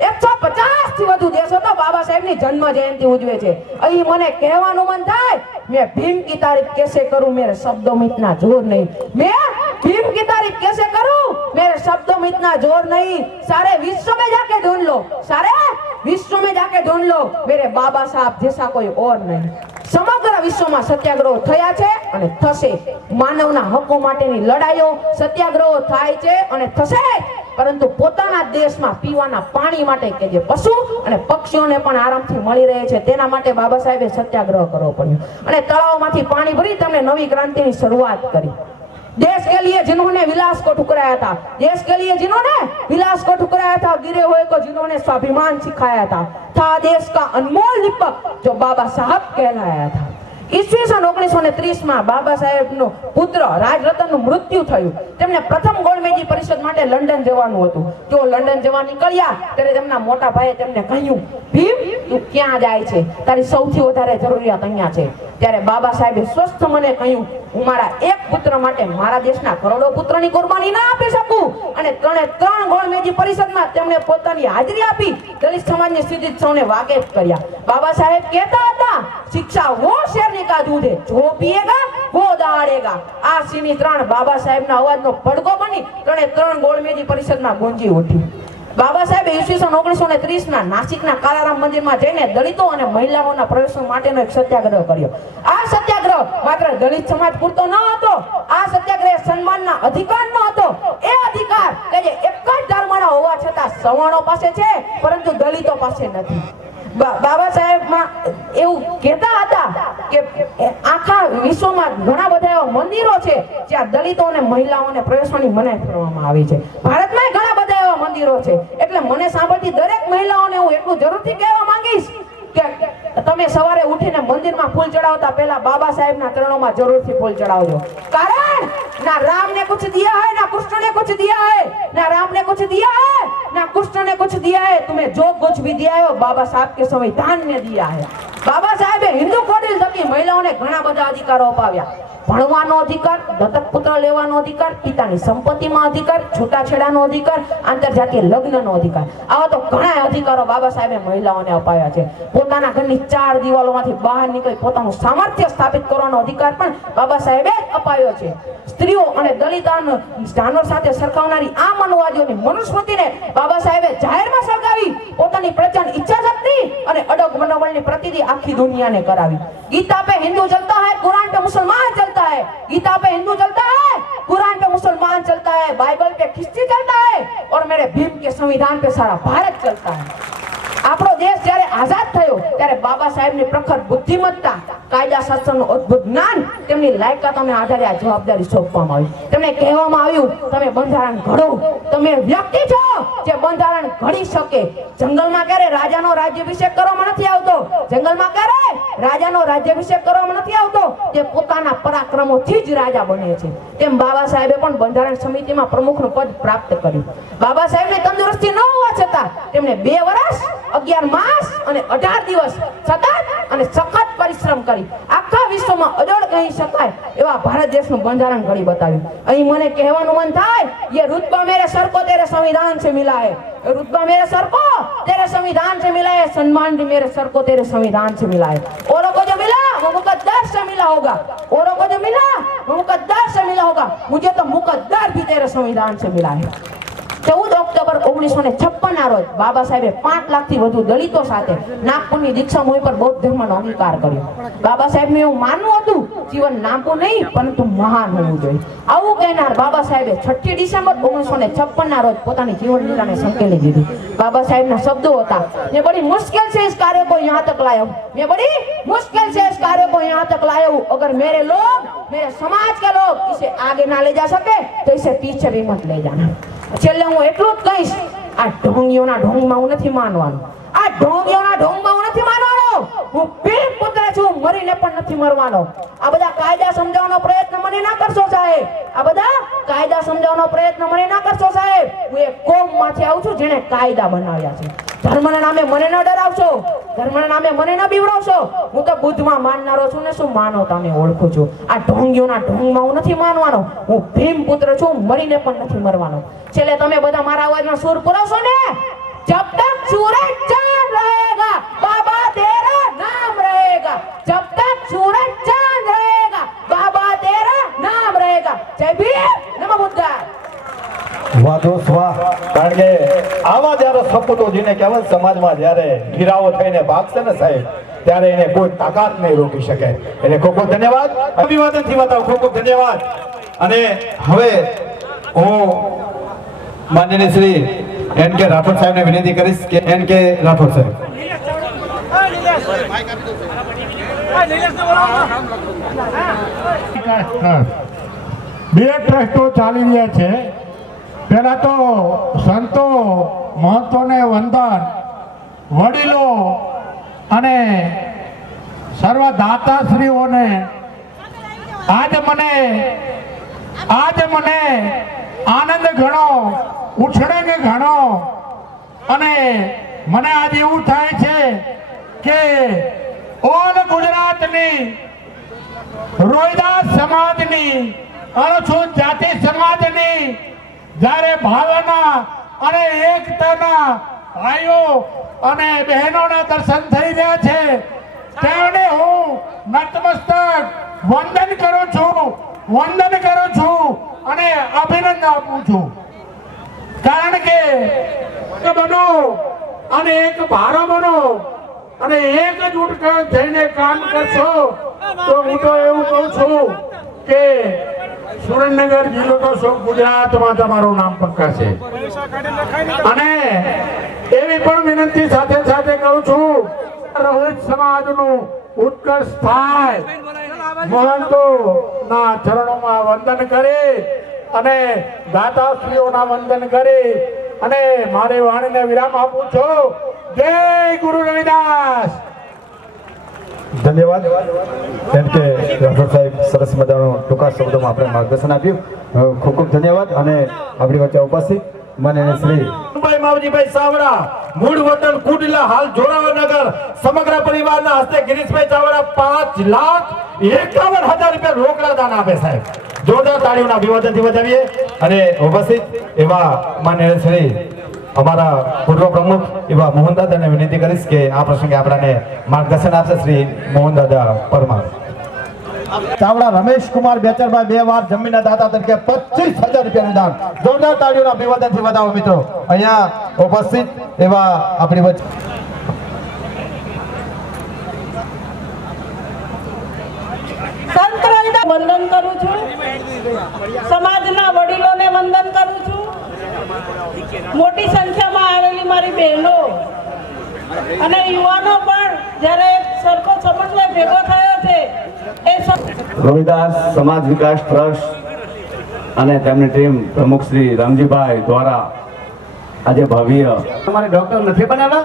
150 થી વધુ દેશો તો બાબા સાહેબની જન્મ જયંતિ ઉજવે છે। અહીં મને કહેવાનું મન થાય, मैं भीम की तारीफ कैसे करूं, मेरे शब्दों में इतना जोर नहीं। मैं भीम की तारीफ कैसे करूं, मेरे शब्दों में इतना जोर नहीं। सारे विश्व में जाके ढूंढ लो, सारे विश्व में जाके ढूंढ लो, मेरे बाबा साहब जैसा कोई और नहीं। સમગ્ર વિશ્વમાં સત્યાગ્રહો થયા છે અને થશે। માનવના હકો માટેની લડાઈઓ, સત્યાગ્રહો થાય છે અને થશે, પરંતુ પોતાના દેશમાં પીવાના પાણી માટે કે જે પશુ અને પક્ષીઓને પણ આરામથી મળી રહે છે તેના માટે બાબા સાહેબે સત્યાગ્રહ કરવો પડ્યો અને તળાવમાંથી પાણી ભરી તેમણે નવી ક્રાંતિની શરૂઆત કરી। देश के लिए जिन्होंने विलास को ठुकराया था, देश के लिए जिन्होंने विलास को ठुकराया था, गिरे हुए को जिन्होंने स्वाभिमान सिखाया था देश का अनमोल दीपक जो बाबा साहब कहलाया था। ઈસવીસન 1930 માં બાબા સાહેબનો પુત્ર રાજરતનનું મૃત્યુ થયું। તેમને પ્રથમ ગોળમેજી પરિષદ માટે લંડન જવાનું હતું। જો લંડન જવા નીકળ્યા ત્યારે તેમના મોટા ભાઈએ તેમને કહ્યું, ભીમ તું ક્યાં જાય છે, તારી સૌથી વધારે જરૂરિયાત અહીંયા છે। ત્યારે બાબા સાહેબે સ્વસ્થ મને કહ્યું, હું મારા એક પુત્ર માટે મારા દેશના કરોડો પુત્રની કુરબાની ના આપી શકું। અને 3 ગોળમેજી પરિષદમાં તેમણે પોતાની હાજરી આપી દલિત સમાજની સ્થિતિ સૌને વાકેફ કર્યા। બાબા સાહેબ કહેતા હતા, શિક્ષા વો શેરની का दूध है, जो पिएगा वो दहाड़ेगा। આ સીની 3 બાબા સાહેબના અવાજનો પડઘો બની 3 ગોળમેજી પરિષદમાં ગુંજી ઉઠી। બાબા સાહેબે ઈસવીસન 1930 માં નાસિકના કાલારામ મંદિરમાં જઈને દલિતો અને મહિલાઓના પ્રવેશ માટેનો એક સત્યાગ્રહ કર્યો। આ સત્યાગ્રહ માત્ર દલિત સમાજ પૂરતો ન હતો, આ સત્યાગ્રહ સન્માનના અધિકારનો હતો। એ અધિકાર કે જે એક જ ધર્મના હોવા છતાં સવર્ણો પાસે છે પરંતુ દલિતો પાસે નથી। બાબા સાહેબમાં એવું કહેતા હતા કે આખા વિશ્વમાં ઘણા બધા એવા મંદિરો છે જ્યાં દલિતો અને મહિલાઓને પ્રવેશવાની મનાઈ કરવામાં આવી છે। ભારતમાં ઘણા બધા એવા મંદિરો છે, એટલે મને સાંભળતી દરેક મહિલાઓને હું એટલું જરૂરથી કહેવા માંગીશ કે તમે સવારે ઉઠીને મંદિરમાં ફૂલ ચડાવતા પહેલા બાબા સાહેબના ચરણોમાં જરૂરથી ફૂલ ચડાવજો। કારણ ना राम ने कुछ दिया है, ना कृष्ण ने कुछ दिया है, ना राम ने कुछ दिया है, ना कृष्ण ने कुछ दिया है, तुम्हें जो कुछ भी दिया है वो बाबा साहब के संविधान ने दिया है। બાબા સાહેબે હિન્દુ કોડિલ થકી મહિલાઓને ઘણા બધા અધિકારો અપાવ્યા. ભણવાનો અધિકાર, દત્તક પુત્ર લેવાનો અધિકાર, પિતાની સંપત્તિમાં અધિકાર, છૂટાછેડાનો અધિકાર, આંતરજાતીય લગ્નનો અધિકાર. આવા તો ઘણા અધિકારો બાબા સાહેબે મહિલાઓને અપાવ્યા છે. પોતાના ઘરની 4 દિવાલોમાંથી બહાર નીકળી પોતાનું સામર્થ્ય સ્થાપિત કરવાનો અધિકાર પણ બાબા સાહેબે અપાવ્યો છે. સ્ત્રીઓ અને દલિત જાનવર સાથે સરખાવનારી આ મનુવાદીઓની મનુસ્મૃતિને બાબા સાહેબે જાહેરમાં સળગાવી પોતાની પ્રચંડ ઈચ્છા શક્તિ અને અડગ મનોબળની પ્રતિનિધિ આખી દુનિયાને કરાવી. ગીતા पे हिंदू चलता है, कुरान पे मुसलमान चलता है. गीता पे हिंदू चलता है, कुरान पे मुसलमान चलता है, बाइबल पे ख्रिस्ती चलता है और मेरे भीम के संविधान पे सारा भारत चलता है. આપણો દેશ જ્યારે આઝાદ થયો ત્યારે બાબા સાહેબની પ્રખર બુદ્ધિમત્તા, કાયદા શાસ્ત્રનું અદ્ભુત જ્ઞાન, તેમની લાયકાતોને આધારે આ જવાબદારી સોંપવામાં આવી. તેમને કહેવામાં આવ્યું, તમે બંધારણ ઘડો, તમે વ્યક્તિ છો જે બંધારણ ઘડી શકે. જંગલમાં ક્યારે રાજાનો રાજ્યાભિષેક કરવામાં નથી આવતો, જંગલમાં ક્યારે રાજાનો રાજ્યાભિષેક કરવામાં નથી આવતો, તે પોતાના પરાક્રમોથી જ રાજા બને છે. તેમ બાબા સાહેબે પણ બંધારણ સમિતિમાં પ્રમુખનું પદ પ્રાપ્ત કર્યું. બાબા સાહેબને તંદુરસ્તી ન હોવા છતાં તેમણે 2 વર્ષ 11 માસ અને 18 દિવસ સતત અને સખત પરિશ્રમ કરી આખા વિશ્વમાં અજોડ કહી શકાય એવા ભારત દેશનું બંધારણ ઘડી બતાવ્યું. અહીં મને કહેવાનું મન થાય, ये रुतबा मेरे सर को तेरे संविधान से मिला है, रुतबा मेरे सर को तेरे संविधान से मिला है, सम्मान भी मेरे सर को तेरे संविधान से मिला है. औरों को जो मिला वो मुकद्दर से मिला होगा, औरों को जो मिला वो मुकद्दर से मिला होगा, मुझे तो मुकद्दर भी तेरे संविधान से मिला है. 14 ઓક્ટોબર 1956 ના રોજ બાબા સાહેબે 5 લાખથી વધુ દલિતો સાથે નાગપુરની દીક્ષા ભૂમિ પર બૌદ્ધ ધર્મનો અંગીકાર કર્યો. બાબા સાહેબનું એવું માનવું હતું, જીવન નામું નહીં પરંતુ મહાન હોવું જોઈએ. આવું કહેનાર બાબા સાહેબે 6 ડિસેમ્બર 1956 ના રોજ પોતાની જીવન લીલાને સંકેલી દીધી. બાબા સાહેબના શબ્દો હતા, મેં બड़ी मुश्किल से इस कार्य को यहाँ तक लाया हूँ, मैं बड़ी मुश्किल से इस कार्य को यहाँ तक लाया हूँ, अगर मेरे लोग, मेरे समाज के लोग इसे आगे ना ले जा सके तो इसे पीछे भी मत ले जाना. છેલ્લે હું એટલું જ કહીશ, આ ઢોંગીઓના ઢોંગમાં હું નથી માનવાનું, આ ઢોંગીઓના ઢોંગમાં હું નથી માનવાનો. હું ભીમ પુત્ર છું, મરીને પણ નથી મરવાનો. આ બધા કાયદા સમજાવવાનો પ્રયત્ન મને ના કરશો સાહેબ, આ બધા કાયદા સમજાવવાનો પ્રયત્ન મને ના કરશો સાહેબ. હું એક કોમમાંથી આવું છું જેણે કાયદા બનાવ્યા છે. ધર્મના નામે મને ન ડરાવશો, ધર્મના નામે મને ન બીવડાવશો. હું તો બુદ્ધમાં માનનારો છું ને શું માનો તમે ઓળખું છું. આ ઢોંગીઓના ઢોંગમાં હું નથી માનવાનો. હું ભીમ પુત્ર છું, મરીને પણ નથી મરવાનો. છેલ્લે તમે બધા મારા અવાજમાં સૂર પુરાવશો ને, જબ તક સૂરજ ચાંદ रहेगा बाबा तेरा नाम रहेगा, जब तक सूरज चांद रहेगा बाबा तेरा नाम रहेगा. जय भीम, नमो बुद्धाय. વાહ દોસ્ત વાહ. કારણ કે આવા જ્યારે સપૂતો જેને કહેવાય સમાજમાં જ્યારે ઘેરાવો થઈને ભાગશે ને સાહેબ, ત્યારે એને કોઈ તાકાત નહીં રોકી શકે. એટલે ખૂબ ખૂબ ધન્યવાદ, અભિવાદનથી બતાવો, ખૂબ ખૂબ ધન્યવાદ. અને હવે હું માનનીય શ્રી N.K. રાઠોડ સાહેબને વિનંતી કરીશ કે N.K. રાઠોડ સાહેબ. બે ટ્રસ્ટો ચાલી રહ્યા છે. પહેલા તો સંતો મહંતોને વંદન, વડીલો અને સર્વ દાતાશ્રીઓને આજ મને આનંદ ઘણો, ઉછળે ઘણો. અને મને આજ એવું થાય છે કે ઓલ ગુજરાતની, રોહિદાસ સમાજની, અનુસૂચિત જાતિ સમાજની જ્યારે ભાવના અને એકતાના ભાઈઓ અને બહેનોના દર્શન થઈ રહ્યા છે, તેમને હું નતમસ્તક વંદન કરું છું અને અભિનંદન આપું છું. કારણ કે બનો અને એક ભારો બનો અને એકજૂટ થઈને કામ કરશો તો હું તો એવું કહું છું કે સુરેન્દ્રનગર જિલ્લો તો સૌ ગુજરાતમાં તમારું નામ પક્કાશે. અને એવી પણ વિનંતી સાથે સાથે કરું છું, રોહિત સમાજનું ઉત્કર્ષ થાય, મહંતોના ચરણોમાં વંદન કરી અને દાતાશ્રીઓના વંદન કરી અને મારી વાણીને વિરામ આપું છું. જય ગુરુ રવિદાસ. ધન્યવાદ N.K. રાઠોડ સાહેબ, સરસ મજાનું ટૂંકા શબ્દોમાં આપણે માર્ગદર્શન આપ્યું. ખૂબ ખૂબ ધન્યવાદ. અને આપણી વચ્ચે ઉપસ્થિત મને શ્રી ભાઈ માવજીભાઈ ચાવડા મૂળ વતન કુડલા હાલ જોરાવનગર સમગ્ર પરિવારના હસ્તે ગિરીશભાઈ ચાવડા 5,51,000 રૂપિયા રોકડા દાન આપે સાહેબ. જોરદાર તાળીઓના અભિવાદનથી વધાવીએ અને ઉપસ્થિત એવા માન્ય શ્રી અમારા પૂર્વ પ્રમુખ એવા મોહનદાદાને વિનંતી કરીશ કે આ પ્રસંગે આપણાને માર્ગદર્શન આપશે શ્રી મોહનદાદા પરમાર. ચાવડા રમેશ કુમાર બેચરભાઈ 2 વાર જમીનના દાતા તરીકે 25,000 રૂપિયાનું દાન. જોરદાર તાળીઓના અભિવાદનથી વધાવો મિત્રો. અહીંયા ઉપસ્થિત એવા આપણી વચ્ચે સંતરાયને વંદન કરું છું, સમાજના વડીલોને વંદન કરું છું, મોટી સંખ્યામાં આવેલી મારી બહેનો અને યુવાનો પણ જ્યારે સરખો સમન્વય ભેગો થયો છે એ રોહિદાસ સમાજ વિકાસ ટ્રસ્ટ અને તેમની ટીમ પ્રમુખ શ્રી રામજીભાઈ દ્વારા આજે ભવ્ય તમારે ડોક્ટર નથી બનાવવા,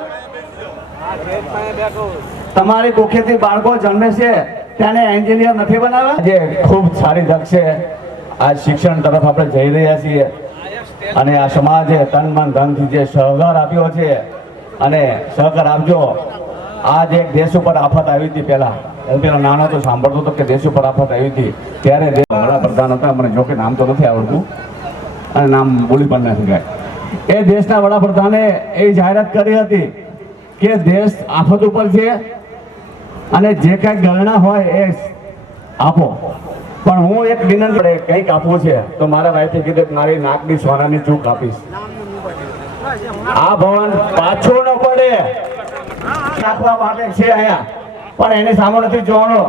તમારી કુખેથી બાળકો જન્મે છે તેને એન્જિનિયર નથી બનાવવા. આજે ખૂબ સારી તક છે. આ શિક્ષણ તરફ આપણે જઈ રહ્યા છીએ અને આ સમાજે તન મન ધનથી જે સહકાર આપ્યો છે અને સહકાર આપજો. આજ એક દેશ ઉપર આફત આવી હતી. પહેલા હું પેલા નાનો તો સાંભળતો હતો કે દેશ ઉપર આફત આવી હતી ત્યારે વડાપ્રધાન હતા, મને જોકે નામ તો નથી આવડતું અને નામ બોલી પણ નથી શકાય. એ દેશના વડાપ્રધાને એ જાહેરાત કરી હતી કે દેશ આફત ઉપર છે અને જે કાંઈ ગણના હોય એ આપો. પણ હું એક વિનંતી કંઈક આપવું છે તો મારા ભાઈથી કીધું મારી નાકની સોનાની ચૂક આપીશ. આ ભવન પાછો ન પડે નાખવા માટે છે અહીંયા, પણ એની સામે નથી જોવાનું.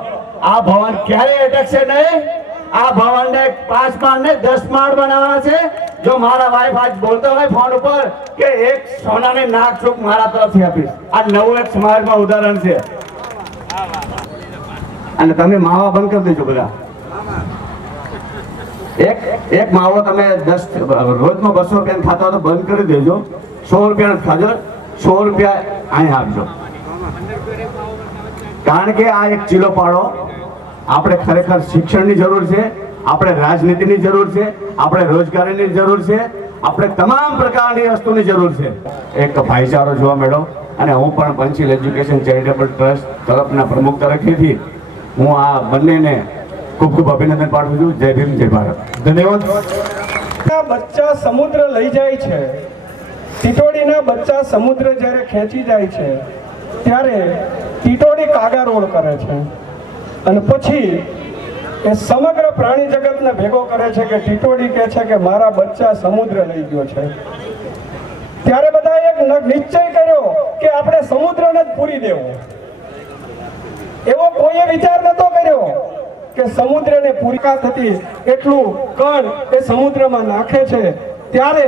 આ ભવન ક્યારે અટકશે નહીં. આ ભવનને 5 માળ ને 10 માળ બનાવવાના છે. જો મારા વાઈફ આજ બોલતો હોય ફોન ઉપર કે એક સોનાની નાક ચૂક મારા તરફથી આપીશ. આ નવું એક સમાજમાં ઉદાહરણ છે. અને તમે માવા બંધ કરી દેજો બધા. એક માવો તમે 10 રોજનો 200 રૂપિયા ખાતા હોય તો બંધ કરી દેજો. 100 રૂપિયા ખાજો, 100 રૂપિયા અહીંયા આપજો. કારણ કે આ એક ચીલો પાડો. આપણે ખરેખર શિક્ષણની જરૂર છે, આપણે રાજનીતિની જરૂર છે, આપણે રોજગારીની જરૂર છે, આપણે તમામ પ્રકારની વસ્તુની જરૂર છે. એક ભાઈચારો જોવા મળ્યો અને હું પણ પંચીલ એજ્યુકેશન ચેરિટેબલ ટ્રસ્ટ તરફના પ્રમુખ તરીકેથી હું આ બંનેને ખૂબ ખૂબ અભિનંદન પાઠવું છું. જય ભીમ, જય ભારત. ધન્યવાદ. બચ્ચા સમુદ્ર લઈ જાય છે, ટીટોડીના બચ્ચા સમુદ્ર જ્યારે ખેંચી જાય છે ત્યારે ટીટોડી કાગારોળ કરે છે અને પછી એ સમગ્ર પ્રાણી જગતને ભેગો કરે છે કે ટીટોડી કહે છે કે મારા બચ્ચા સમુદ્ર લઈ ગયો છે. ત્યારે બધાએ એક નિશ્ચય કર્યો કે આપણે સમુદ્રને જ પૂરી દેવો. એવો કોઈએ વિચાર નતો કર્યો કે સમુદ્રને પૂરિકા થતી એટલું કણ એ સમુદ્રમાં નાખે છે. ત્યારે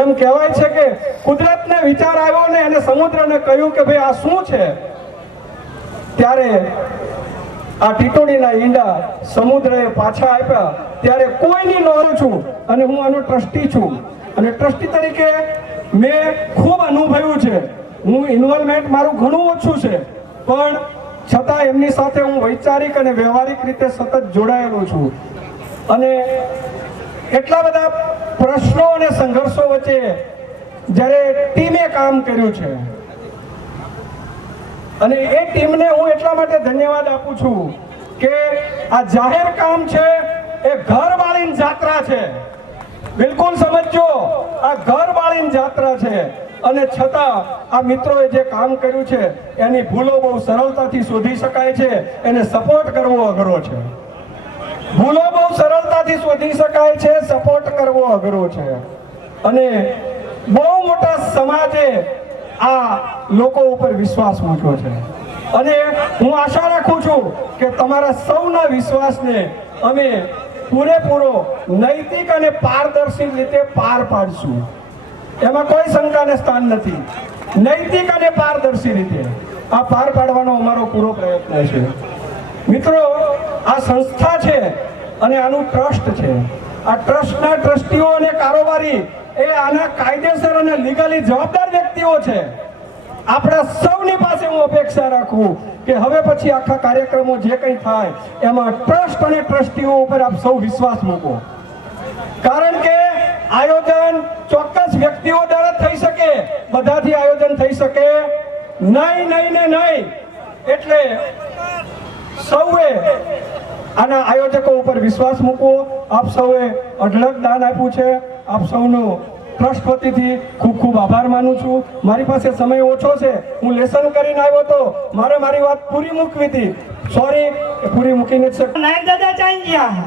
એમ કહેવાય છે કે કુદરતને વિચાર આવ્યો ને અને સમુદ્રને કહ્યું કે ભાઈ આ શું છે. ત્યારે આ ટીટોડીના ઈંડા સમુદ્રએ પાછા આપ્યા. ત્યારે કોઈની નોંધ છું અને હું આનો ટ્રસ્ટી છું અને ટ્રસ્ટી તરીકે મેં ખૂબ અનુભવ્યું છે. હું ઇન્વોલ્વમેન્ટ મારું ઘણું ઓછું છે, પણ છતાં એમની સાથે હું વૈચારિક અને વ્યવહારિક રીતે સતત જોડાયેલો છું અને એટલા બધા પ્રશ્નો અને સંઘર્ષો વચ્ચે જ્યારે ટીમે કામ કર્યું છે અને એ ટીમને હું એટલા માટે ધન્યવાદ આપું છું કે આ જાહેર કામ છે એ ઘરવાળીની જાત્રા છે. બિલકુલ સમજો, આ ઘરવાળીની જાત્રા છે અને છતાં આ મિત્રોએ જે કામ કર્યું છે એની ભૂલો બહુ સરળતાથી શોધી શકાય છે. એને સપોર્ટ કરવો અઘરો છે. ભૂલો બહુ સરળતાથી શોધી શકાય છે, સપોર્ટ કરવો અઘરો છે. અને બહુ મોટા સમાજે આ લોકો ઉપર વિશ્વાસ મૂક્યો છે અને હું આશા રાખું છું કે તમારા સૌના વિશ્વાસને અમે પૂરેપૂરો નૈતિક અને પારદર્શી રીતે પાર પાડશું. એમાં કોઈ શંકાને સ્થાન નથી. નૈતિક અને પારદર્શી રીતે આ પાર પાડવાનો અમારો પૂરો પ્રયત્ન છે. મિત્રો, આ સંસ્થા છે અને આનું ટ્રસ્ટ છે. આ ટ્રસ્ટના ટ્રસ્ટીઓ અને કારોબારી એ આના કાયદેસર અને લીગલી જવાબદાર વ્યક્તિઓ છે. આપણા સૌની પાસે હું અપેક્ષા રાખું કે હવે પછી આખા કાર્યક્રમો જે કંઈ થાય એમાં ટ્રસ્ટ અને ટ્રસ્ટીઓ ઉપર આપ સૌ વિશ્વાસ મૂકો. કારણ કે આયોજન ચોક્કસ વ્યક્તિઓ દ્વારા થઈ શકે, બધાથી આયોજન થઈ શકે નહીં, નહીં ને નહીં. એટલે સૌએ આના આયોજકો ઉપર વિશ્વાસ મૂકવો. આપ સૌએ અઢળક દાન આપ્યું છે. આપ સૌનું ટ્રસ્ટ વતીથી ખૂબ ખૂબ આભાર માનું છું. મારી પાસે સમય ઓછો છે, હું લેસન કરીને આવ્યો તો મારે મારી વાત પૂરી મૂકવી હતી. સોરી, પૂરી મૂકી નથી શકતો. નાયણ દાદા ચાઈ ગયા.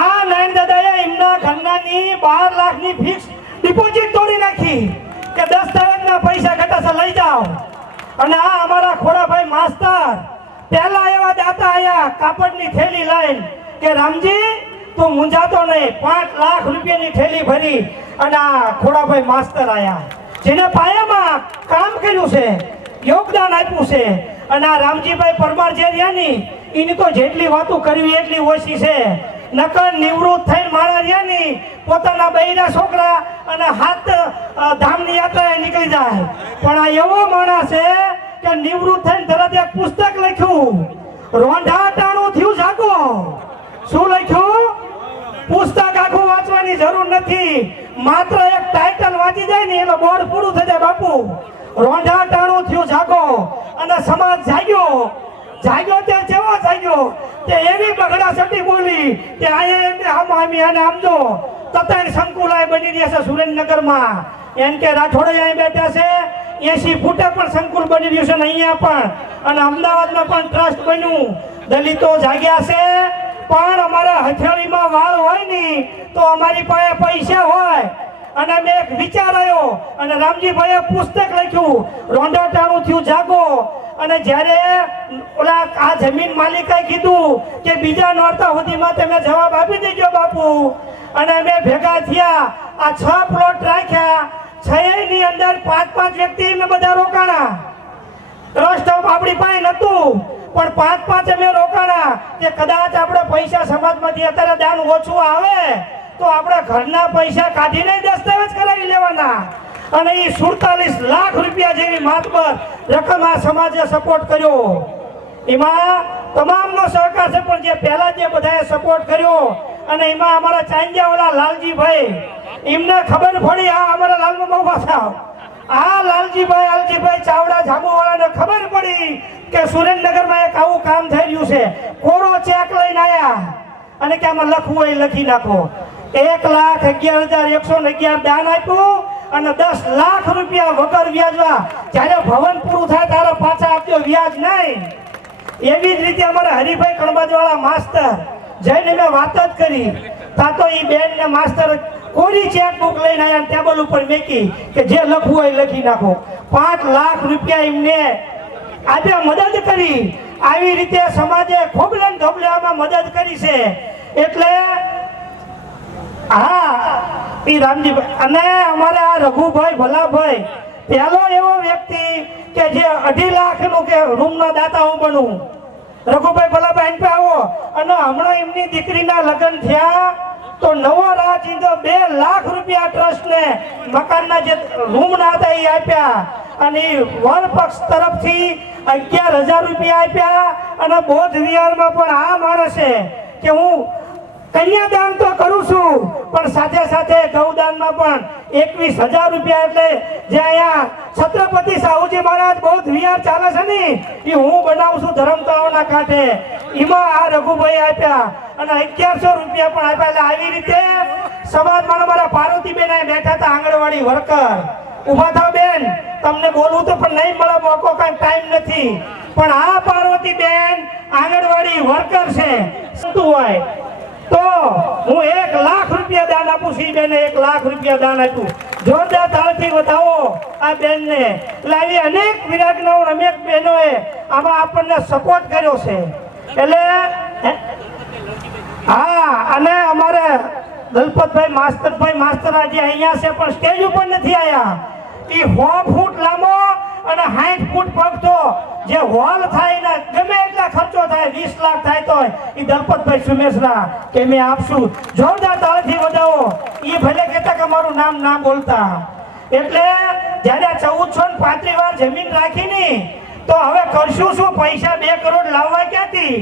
આ નાયણ દાદાએ એમના ઘરનાની 12 લાખની ફિક્સ ડિપોઝિટ તોડી નાખી કે 10 તારીખના પૈસા ઘટાશે લઈ જાઓ. અને આ અમારા ખોડાભાઈ માસ્તર પહેલા એવા દાતા આયા કાપડની થેલી લઈને કે રામજી તું મૂંઝાતો નહીં, 5 લાખ રૂપિયાની થેલી ભરી અને આ ખોડાભાઈ માસ્તર આયા જેને પાયામાં કામ કર્યું છે, યોગદાન આપ્યું છે. અને આ રામજીભાઈ પરમાર જે રહ્યા ની એની તો જેટલી વાતો કરવી એટલી ઓછી છે. નકર નિવૃત્ત થઈને મારા રહ્યા ની પોતાના બૈરા છોકરા અને હાથ ધામની યાત્રાએ નીકળી જાય. પણ આ એવો માણસ છે કે નિવૃત્ત થઈને તરત એક પુસ્તક લખ્યું, રોંઢા ટાણું થયું જાગો. શું લખ્યું? પુસ્તક આખું વાંચવાની જરૂર નથી, માત્ર એક ટાઇટલ વાંચી જાય ને એનો બોર્ડ પૂરું થઈ જાય. બાપુ રોંઢા ટાણું થયું જાગો. અને સમાજ જાગ્યો. જાગ્યો તે કેવો જાગ્યો તે એવી બગડા સટી બોલી કે અહીંયા આને આમ જો તતાઈ સંકુલાય બની રહ્યા છે સુરેન્દ્રનગરમાં. એમ કે રાઠોડે અહીં બેઠા છે, 80 ફૂટે પણ સંકુલ બની રહ્યું છે ને અહીંયા પણ. અને અમદાવાદમાં પણ ટ્રસ્ટ બન્યું. દલિતો જાગ્યા છે, પણ અમારા હથેળીમાં વાળ હોય ને તો અમારી પાસે પૈસા હોય. અને મેં એક વિચાર આવ્યો અને રામજીભાઈએ પુસ્તક લખ્યું, રોંઢા ટાણું થયું જાગો. અને જ્યારે ઓલા આ જમીન માલિકે કીધું કે બીજા નોરતા સુધીમાં તમે જવાબ આપી દેજો બાપુ. અને અમે ભેગા થયા, આ 6 પ્લોટ રાખ્યા. 6 ની અંદર 5-5 વ્યક્તિ અમે બધા રોકાણા. ટ્રસ્ટ આપણી પાસે નતું, પણ 5-5 અમે રોકાણા કે કદાચ આપણે પૈસા સમાજમાંથી અત્યારે દાન ઓછું આવે તો આપણે ઘરના પૈસા કાઢીને દસ્તાવેજ કરાવી લેવાના. અને એ 47 લાખ રૂપિયા જેવી માતબર રકમ આ સમાજે સપોર્ટ કર્યો. એમાં તમામનો સહકાર છે, પણ જે પહેલા જે બધાએ સપોર્ટ કર્યો અને એમાં અમારા ચાંજાવાળા લાલજીભાઈ, એમને ખબર પડી આ અમારા લાલમાં બહુ પાછા આ લાલજીભાઈ ચાવડા જાંબુવાળાને ખબર પડી કે સુરેન્દ્રનગરમાં એક આવું કામ થઈ રહ્યું છે. કોરો ચેક લઈને આવ્યા અને કે આમાં લખવું હોય લખી નાખો. 1,11,111 દાન આપ્યું અને 10 લાખ રૂપિયા વગર વ્યાજવા. જ્યારે ભવન પૂરું થાય ત્યારે પાછા આપજો, વ્યાજ નહીં. એવી જ રીતે અમારા હરિભાઈ કણબાજવાળા માસ્તર જઈને મેં વાત જ કરી તા તો એ બેન ને માસ્તર કોરી ચેકબુક લઈને આવ્યા, ટેબલ ઉપર મેકી કે જે લખવું હોય લખી નાખો. 5 લાખ રૂપિયા એમને આજે મદદ કરી. આવી રીતે સમાજે ખોબલે ધોબલેવામાં મદદ કરી છે. એટલે હા એ રામજીભાઈ અને અમારા આ રઘુભાઈ ભલાભાઈ પહેલો એવો વ્યક્તિ કે જે 2.5 લાખનું કે રૂમના દાતા હું બનું. રઘુભાઈ ભલાભાઈ અહીં આવો. અને હમણાં એમની દીકરીના લગ્ન થયા તો નવો રાહ ચીંધો 2 લાખ રૂપિયા ટ્રસ્ટને મકાનના જે રૂમના હતા એ આપ્યા. અને વર પક્ષ તરફથી 11,000 રૂપિયા આપ્યા. અને બૌદ્ધ વિહારમાં પણ આ માણસે કે હું કન્યાદાન તો કરું છું, પણ સાથે સાથે ગૌદાનમાં પણ 21,000 રૂપિયા. એટલે જે અહીંયા છત્રપતિ સાહુજી મહારાજ બૌદ્ધ વિહાર ચાલે છે ને એ હું બનાવું છું ધરમતળાવના કાંઠે, એમાં આ રઘુભાઈ આપ્યા. અને 1100 રૂપિયા પણ આપ્યા. એટલે આવી રીતે સમાજમાં અમારા પાર્વતીબેન બેઠા હતા, આંગણવાડી વર્કર. ઉભા થાવ બેન, તમને બોલવું તો પણ નહીં મળે મોકો, કાંઈ ટાઈમ નથી. પણ આ પાર્વતીબેન આંગણવાડી વર્કર છે. શું હોય તો હું 1 લાખ રૂપિયા દાન આપું છું. બેને 1 લાખ રૂપિયા દાન આપ્યું. જોરદાર તાળથી વધાવો આ બેનને. એટલે આવી અનેક વિરાટનાઓ અનેક બહેનોએ આમાં આપણને સપોર્ટ કર્યો છે. એટલે હા, અને અમારે દલપતભાઈ માસ્તર આજે અહીંયા છે પણ સ્ટેજ ઉપર નથી આવ્યા. એ 100 ફૂટ લાંબો અને 60 ફૂટ પગતો જે હોલ થાય ને ગમે એટલા ખર્ચો થાય, 20 લાખ થાય તો એ દલપતભાઈ સુમેશના કે મેં આપશું. જોરદાર તાળથી વધાવો. એ ભલે કહેતા કે મારું નામ ના બોલતા. એટલે જ્યારે 1435 વાર જમીન રાખીને તો હવે કરશું શું? પૈસા 2 કરોડ લાવવા ક્યાંથી?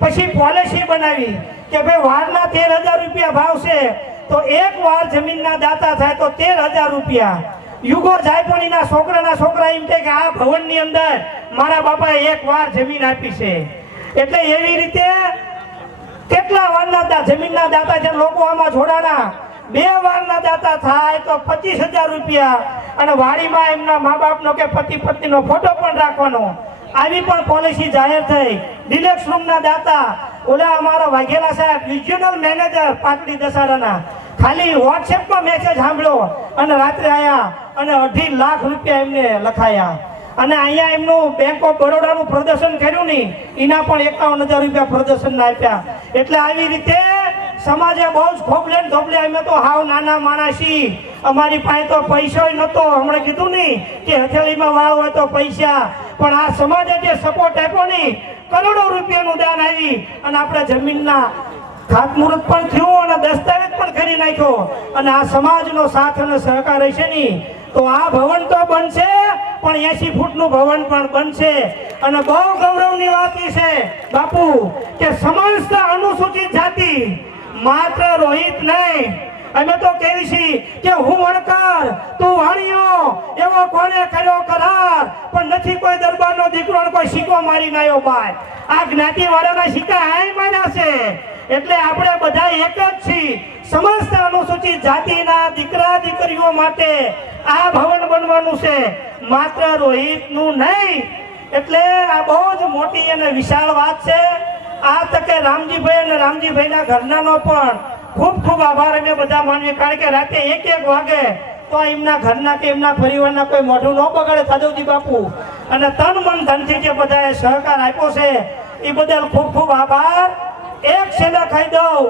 પછી પોલિસી બનાવી કે ભાઈ વારના 13,000 રૂપિયા ભાવ છે, તો એક વાર જમીનના દાતા થાય તો 13,000 રૂપિયા. યુગો જાય પણ એના છોકરા એમ કહે કે આ ભવનની અંદર મારા બાપાએ એક વાર જમીન આપી છે. એટલે એવી રીતે કેટલા વારના જમીનના દાતા છે લોકો આમાં જોડાણા. 2 વારના દાતા થાય તો 25,000 રૂપિયા અને વાડીમાં એમના મા બાપનો કે પતિ પત્નીનો ફોટો પણ રાખવાનો. આવી પણ પોલિસી જાહેર થઈ. ડિલેક્સ રૂમના દાતા ઓલા અમારા વાઘેલા સાહેબ રિજિયોનલ મેનેજર પાટડી દસાડાના ખાલી વોટ્સએપમાં મેસેજ સાંભળ્યો અને રાત્રે આવ્યા અને 2.5 લાખ રૂપિયા એમને લખાયા. અને અહીંયા એમનું બેંક ઓફ બરોડાનું પ્રદર્શન કર્યું નહીં એના પણ 51,000 રૂપિયા પ્રદર્શન આપ્યા. એટલે આવી રીતે સમાજે બહુ જ ખોબલે ધોબલે અમે તો હાવ નાના માણસી અમારી પાસે તો પૈસો નતો. હમણાં કીધું નહીં કે હથેળીમાં વાળ હોય તો પૈસા, પણ આ સમાજે જે સપોર્ટ આપ્યો નહીં કરોડો રૂપિયાનું દાન આવી અને આપણે જમીનના ખાતમુહૂર્ત પણ થયું અને દસ્તાવેજ પણ કરી નાખ્યો. અને આ સમાજનો સાથ અને સહકાર હશે નહીં તો આ ભવન તો બનશે પણ 80 ફૂટનું ભવન પણ બનશે. અને બહુ ગૌરવની વાત એ છે બાપુ કે સમસ્ત અનુસૂચિત જાતિ માત્ર રોહિત નહીં, અમે તો કહેવી છીએ કે હું વણકર તું વાણિયો એવો કોને કર્યો કરાર, પણ નથી કોઈ દરબારનો દીકરો કોઈ સિક્કો મારી નાયો ભાઈ. આ જ્ઞાતિ વાળાના સિક્કા હાય માર્યા છે. એટલે આપણે બધા એક જ છીએ. સમસ્ત અનુસૂચિત જાતિના દીકરા દીકરીઓ માટે આ ભવન બનવાનું છે, માત્ર રોહિતનું નહીં. એટલે આ બહુ જ મોટી અને વિશાળ વાત છે. આ તકે રામજીભાઈ અને રામજીભાઈના ઘરનાનો પણ ખૂબ ખૂબ આભાર અમે બધા માનીએ. કારણ કે રાતે 1-1 વાગે તો એમના ઘરના કે એમના પરિવારના કોઈ મોઢું ન બગાડે સાધુજી બાપુ. અને તન મન ધનથી જે બધાએ સહકાર આપ્યો છે એ બદલ ખૂબ ખૂબ આભાર. એક છેલ્લે કહી દઉં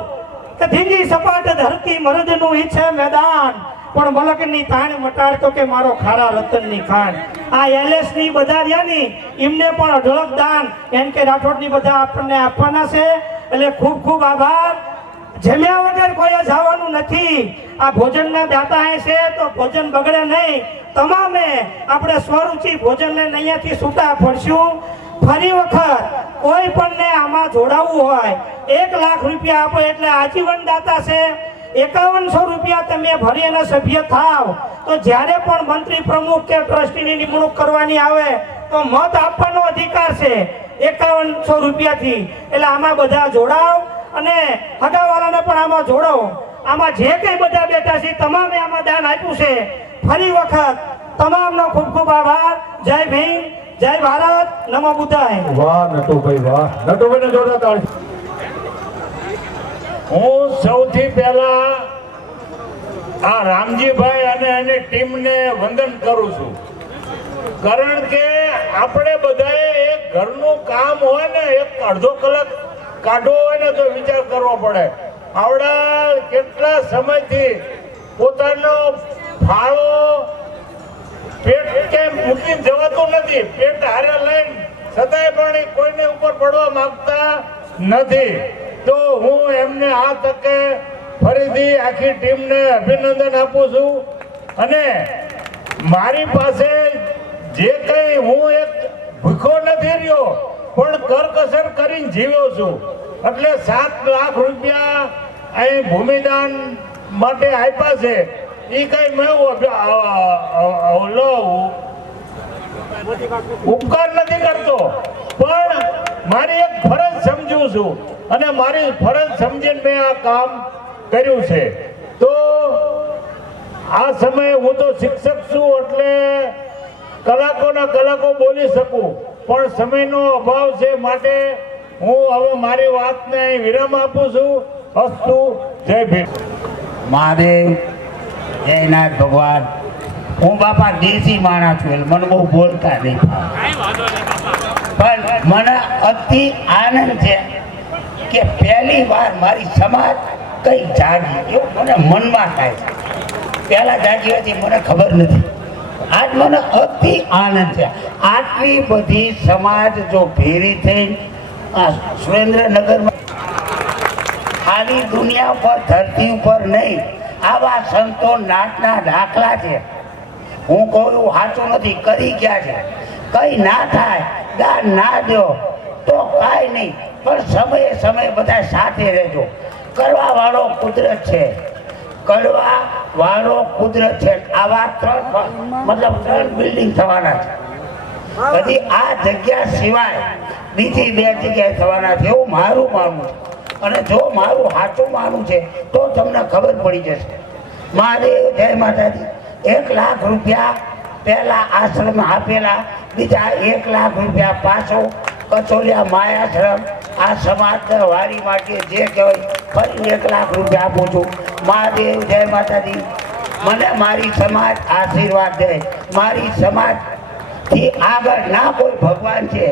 કે ધીંગી સપાટ ધરતી મરદનું ઈચ્છે મેદાન, પણ મલકની તાણ મટાડતો કે મારો ખારા રતનની ખાન. આ એલએસ ની બધા રહ્યાની એમને પણ અઢળક દાન એમ કે રાઠોડની બધા આપણને આપવાના છે. એટલે ખૂબ ખૂબ આભાર. જમ્યા વગર કોઈ જવાનું નથી. આ ભોજનના દાતા છે તો ભોજન બગડે નહીં. તમામે આપણે સ્વરૂચિ ભોજન લઈને અહીંયાથી છૂટા પડશું. ફરી વખત કોઈ પણને આમાં જોડાવવું હોય 1 લાખ રૂપિયા આપો એટલે આજીવન દાતા છે. 5100 રૂપિયા તમે ભરી અને સભ્ય થાવ તો જ્યારે પણ મંત્રી પ્રમુખ કે ટ્રસ્ટીની નિમણૂક કરવાની આવે તો મત આપવાનો અધિકાર છે 5100 રૂપિયાથી. એટલે આમાં બધા જોડાવ અને હગાવાળાને પણ આમાં જોડાવો. આમાં જે કંઈ બધા બેઠા છે તમામે આમાં દાન આપ્યું છે. ફરી વખત તમામનો ખૂબ ખૂબ આભાર. જય ભીમ, જય ભારત, નમો બુદ્ધાય. વાહ નટુભાઈ વાહ. નટુભાઈને જોરદાર તાળી. હું સૌથી પહેલા આ રામજીભાઈ અને એની ટીમને વંદન કરું છું. કારણ કે આપણે બધાએ એક ઘરનું કામ હોય ને 1-1.5 કલાક કાઢવો હોય ને તો વિચાર કરવો પડે. આવડા કેટલા સમયથી પોતાનો ફાળો પેટ કેમ મૂકીને જવાતું નથી, પેટ હારે લઈને છતાંય પણ કોઈને ઉપર પડવા માંગતા નથી. તો હું એમને આ તકે ફરીથી આખી ટીમને અભિનંદન આપું છું. અને મારી પાસે જે કંઈ હું એક ભૂખો નથી રહ્યો પણ કરકસર કરીને જીવ્યો છું. એટલે 7 લાખ રૂપિયા અહીં ભૂમિદાન માટે આપ્યા છે. એ કઈ મેં ઉપકાર નથી કરતો, પણ મારી એક ફરજ સમજું છું અને મારી ફરજ સમજીને મેં આ કામ કર્યું છે. તો આ સમયે હું તો શિક્ષક છું એટલે કલાકોના કલાકો બોલી શકું, પણ સમયનો અભાવ છે માટે હું હવે મારી વાતને વિરામ આપું છું. અસ્તુ. જય ભીમ. મહાદેવ, જયનાથ ભગવાન. હું બાપા દેશી માણસ છું એટલે મને બહુ બોલતા નહીં, પણ મને અતિ આનંદ છે કે પહેલી વાર મારી સમાજ કઈ જાગી એવું મને મનમાં થાય છે. પહેલા જાગી હતી મને ખબર નથી, આજ મને અતિ આનંદ છે. આટલી બધી સમાજ જો ભેરી થઈ આ સુરેન્દ્રનગરમાં ખાલી દુનિયા ઉપર ધરતી ઉપર નહીં આવા સંતો નાટના દાખલા છે. હું કહું એવું સાચું નથી, કરી ગયા છે. કઈ ના થાય દાન ના દો તો કાંઈ નહીં, પણ સમયે સમયે બધા સાથે રહેજો. કરવા વાળો કુદરત છે, કડવા વાળો કુદરત છે. આવા ત્રણ બિલ્ડિંગ થવાના છે. પછી આ જગ્યા સિવાય બીજી 2 જગ્યાએ થવાના છે એવું મારું માનવું છે. અને જો મારું સાચું માનવું છે તો તમને ખબર પડી જશે. મહાદેવ જય માતાજી. 1 લાખ રૂપિયા પહેલા આશ્રમ આપેલા, બીજા 1 લાખ રૂપિયા પાછો કચોલિયા માયાશ્રમ આ સમાજના વારી માટે જે કહેવાય ફરી 1 લાખ રૂપિયા આપું છું. મહાદેવ જય માતાજી. મને મારી સમાજ આશીર્વાદ દે. મારી સમાજથી આગળ ના કોઈ ભગવાન છે,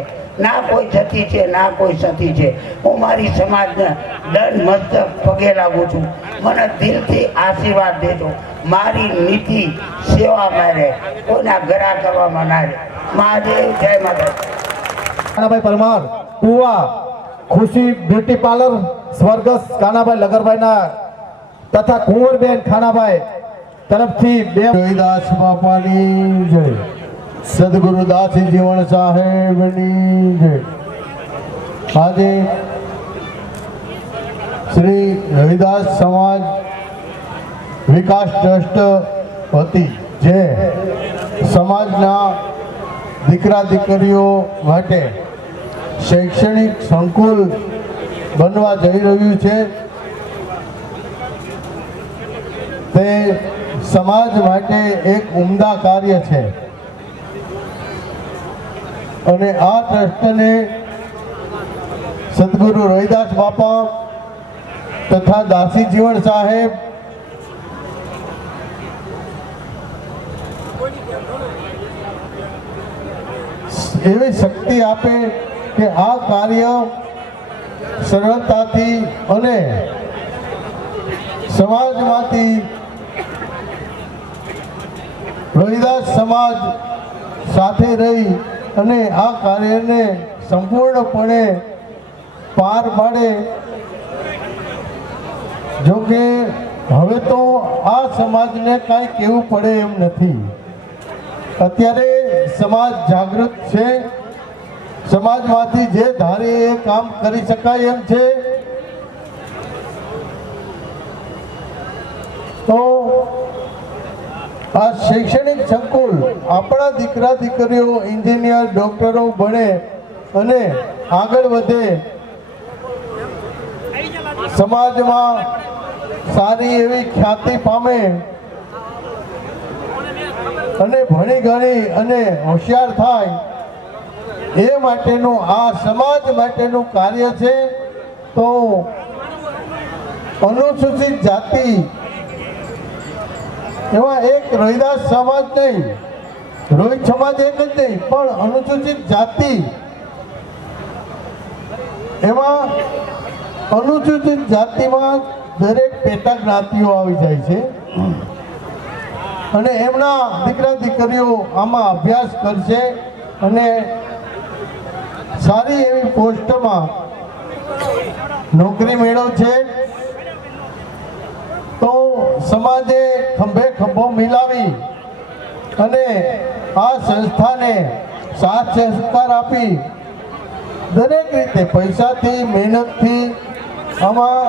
ના કોઈ સતી છે, ના કોઈ સતી છે. હું મારી સમાજને દંડ મસ્તક પગે લાગુ છું. મને દિલથી આશીર્વાદ દેજો. મારી નીતિ સેવામાં રહે, કોઈના ગરા કરવામાં ના રહે. મહાદેવ જય માતાજી. કાનાભાઈ પરમાર કુવા ખુશી બ્યુટી પાર્લર સ્વર્ગસ્થ કાનાભાઈ લગરભાઈના તથા કુંવરબેન ખાનાભાઈ તરફથી 2 રવિદાસ બાપાની જય, સદગુરુ દાસી જીવન સાહેબની જય. આજે શ્રી રવિદાસ સમાજ વિકાસ ટ્રસ્ટ વતી જે સમાજના દીકરા દીકરીઓ માટે શૈક્ષણિક સંકુલ બનવા જઈ રહ્યું છે, તે સમાજ માટે એક ઉમદા કાર્ય છે. અને આ ટ્રસ્ટને સદગુરુ રવિદાસ બાપા તથા દાસી જીવન સાહેબ એવી શક્તિ આપે કે આ કાર્ય સરળતાથી અને સમાજમાંથી રવિદાસ સમાજ સાથે રહી અને આ કાર્યને સંપૂર્ણપણે પાર પાડે. જો કે હવે તો આ સમાજને કાંઈ કહેવું પડે એમ નથી. અત્યારે સમાજ જાગૃત છે. સમાજમાંથી જે ધારે એ કામ કરી શકાય એમ છે. તો આ શૈક્ષણિક સંકુલ આપણા દીકરા દીકરીઓ એન્જિનિયર ડોક્ટરો બને અને આગળ વધે, સમાજમાં સારી એવી ખ્યાતિ પામે અને ભણી ગણી અને હોશિયાર થાય, એ માટેનું આ સમાજ માટેનું કાર્ય છે. તો અનુસૂચિત જાતિ એવા એક રવિદાસ સમાજ નહીં, રોહિત સમાજ એક જ નહીં, પણ અનુસૂચિત જાતિ એમાં અનુસૂચિત જાતિમાં દરેક પેટા જ્ઞાતિઓ આવી જાય છે અને એમના દીકરા દીકરીઓ આમાં અભ્યાસ કરશે અને સારી એવી પોસ્ટમાં નોકરી મેળવશે. તો સમાજે ખંભે ખંભો મિલાવી અને આ સંસ્થાને સાથ સહકાર આપી દરેક રીતે પૈસાથી મહેનતથી આમાં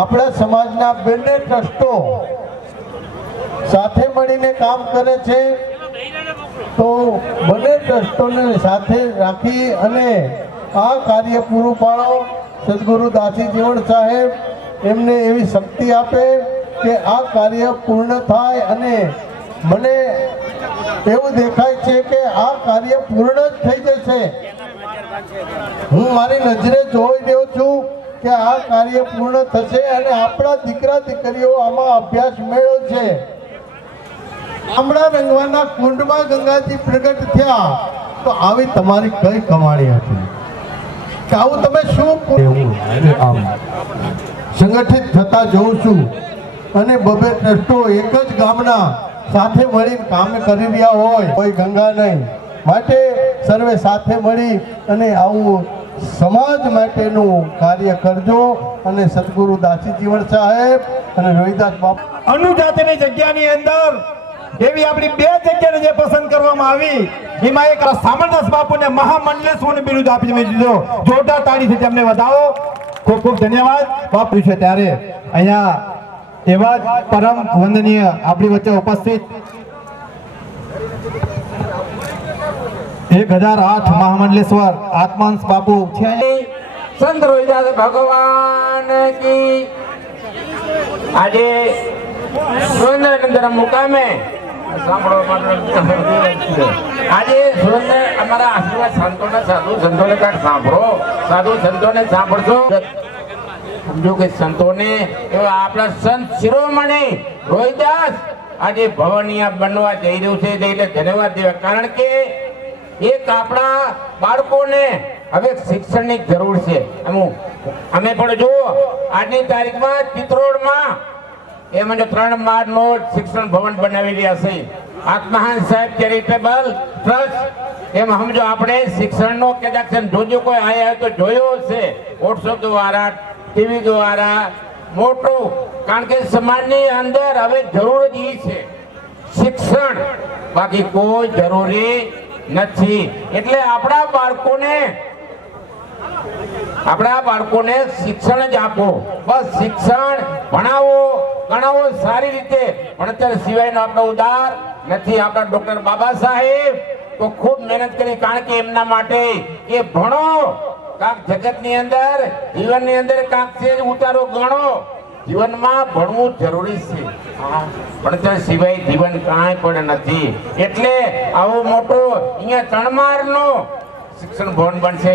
આપણા સમાજના બંને ટ્રસ્ટો સાથે મળીને કામ કરે છે. તો બંને ટ્રસ્ટોને સાથે રાખી અને આ કાર્ય પૂરું પાડો. સદગુરુ દાસી જીવન સાહેબ એમને એવી શક્તિ આપે કે આ કાર્ય પૂર્ણ થાય. અને મને એવું દેખાય છે કે આ કાર્ય પૂર્ણ જ થઈ જશે. હું મારી નજરે જોઈ રહ્યો છું કે આ કાર્ય પૂર્ણ થશે અને આપણા દીકરા દીકરીઓ આમાં અભ્યાસ મેળવશે. ગામડા રંગવાના કુંડમાં ગંગાજી પ્રગટ થયા તો આવી તમારી કઈ કમાણી હતી કે આવું તમે શું આમ સંગઠિત થતા જોઉં છું. અને બબે ટ્રસ્ટો એક જ ગામના સાથે મળીને કામ કરી રહ્યા હોય, કોઈ ગંગા નહીં. માટે સર્વે સાથે મળી અને આવું સમાજ માટેનું કાર્ય કરજો. અને સદગુરુ દાસી જીવન સાહેબ અને રવિદાસ બાપુ અનુજાતિની જગ્યાની અંદર એવી આપણી 2 જગ્યાને જે પસંદ કરવામાં આવી, એમાં એક સામરદાસ બાપુને મહામંડલેશ્વરનું બિરુદ આપી દીધો. જોરદાર તાળીથી તેમને વધાવો. ખૂબ ખૂબ ધન્યવાદ. બાપુ છે ત્યારે અહીંયા એવા જ પરમ વંદનીય આપણી વચ્ચે ઉપસ્થિત 1008 મહામંડલેશ્વર આત્માંશ બાપુ છે. સંત રોહિદાસ ભગવાન કી આજે સુરેન્દ્રનગર મુકામે સાંભળો આજે સુરેન્દ્ર અમારા આશીર્વાદ સંતોને સાધુ સંતોને કાંઈક સાંભળો, સાધુ સંતોને સાંભળશો. સમજો કે સંતોને એવા આપણા સંત શિરોમણી રોહિદાસ આજે ભવનિયા બનવા જઈ રહ્યું છે એટલે ધન્યવાદ દેવા. કારણ કે એક આપણા બાળકોને હવે શિક્ષણની જરૂર છે. અમે પણ જુઓ આજની તારીખમાં ચિત્રોડમાં એમ 3 માળનો શિક્ષણ ભવન બનાવી રહ્યા છે. આત્મહાન સાહેબ ચેરિટેબલ ટ્રસ્ટ એમ સમજો આપણે શિક્ષણનો કદાચ જોજો કોઈ આયા તો જોયો હશે વોટ્સઅપ દ્વારા, ટીવી દ્વારા મોટું. કારણ કે સમાજની અંદર હવે જરૂર જ ઈ છે શિક્ષણ, બાકી કોઈ જરૂરી નથી. એટલે આપણા બાળકોને શિક્ષણ જ આપો. બસ શિક્ષણ ભણાવો, ગણાવો સારી રીતે. ભણતર સિવાયનો આપણો ઉદ્ધાર નથી. આપણા ડોક્ટર બાબા સાહેબ તો ખૂબ મહેનત કરી, કારણ કે એમના માટે એ ભણો, કાંક જગતની અંદર જીવનની અંદર કાંક છે ઉતારો ગણો. જીવનમાં ભણવું જરૂરી છે. ભણતર સિવાય જીવન કાંઈ પણ નથી. એટલે આવો મોટો અહીંયા 3 માળનો શિક્ષણ ભવન બનશે.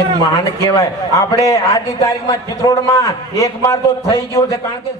એક મહાન કહેવાય. આપણે આજની તારીખમાં ચિત્રોડમાં 1 માળ તો થઈ ગયું છે. કારણ કે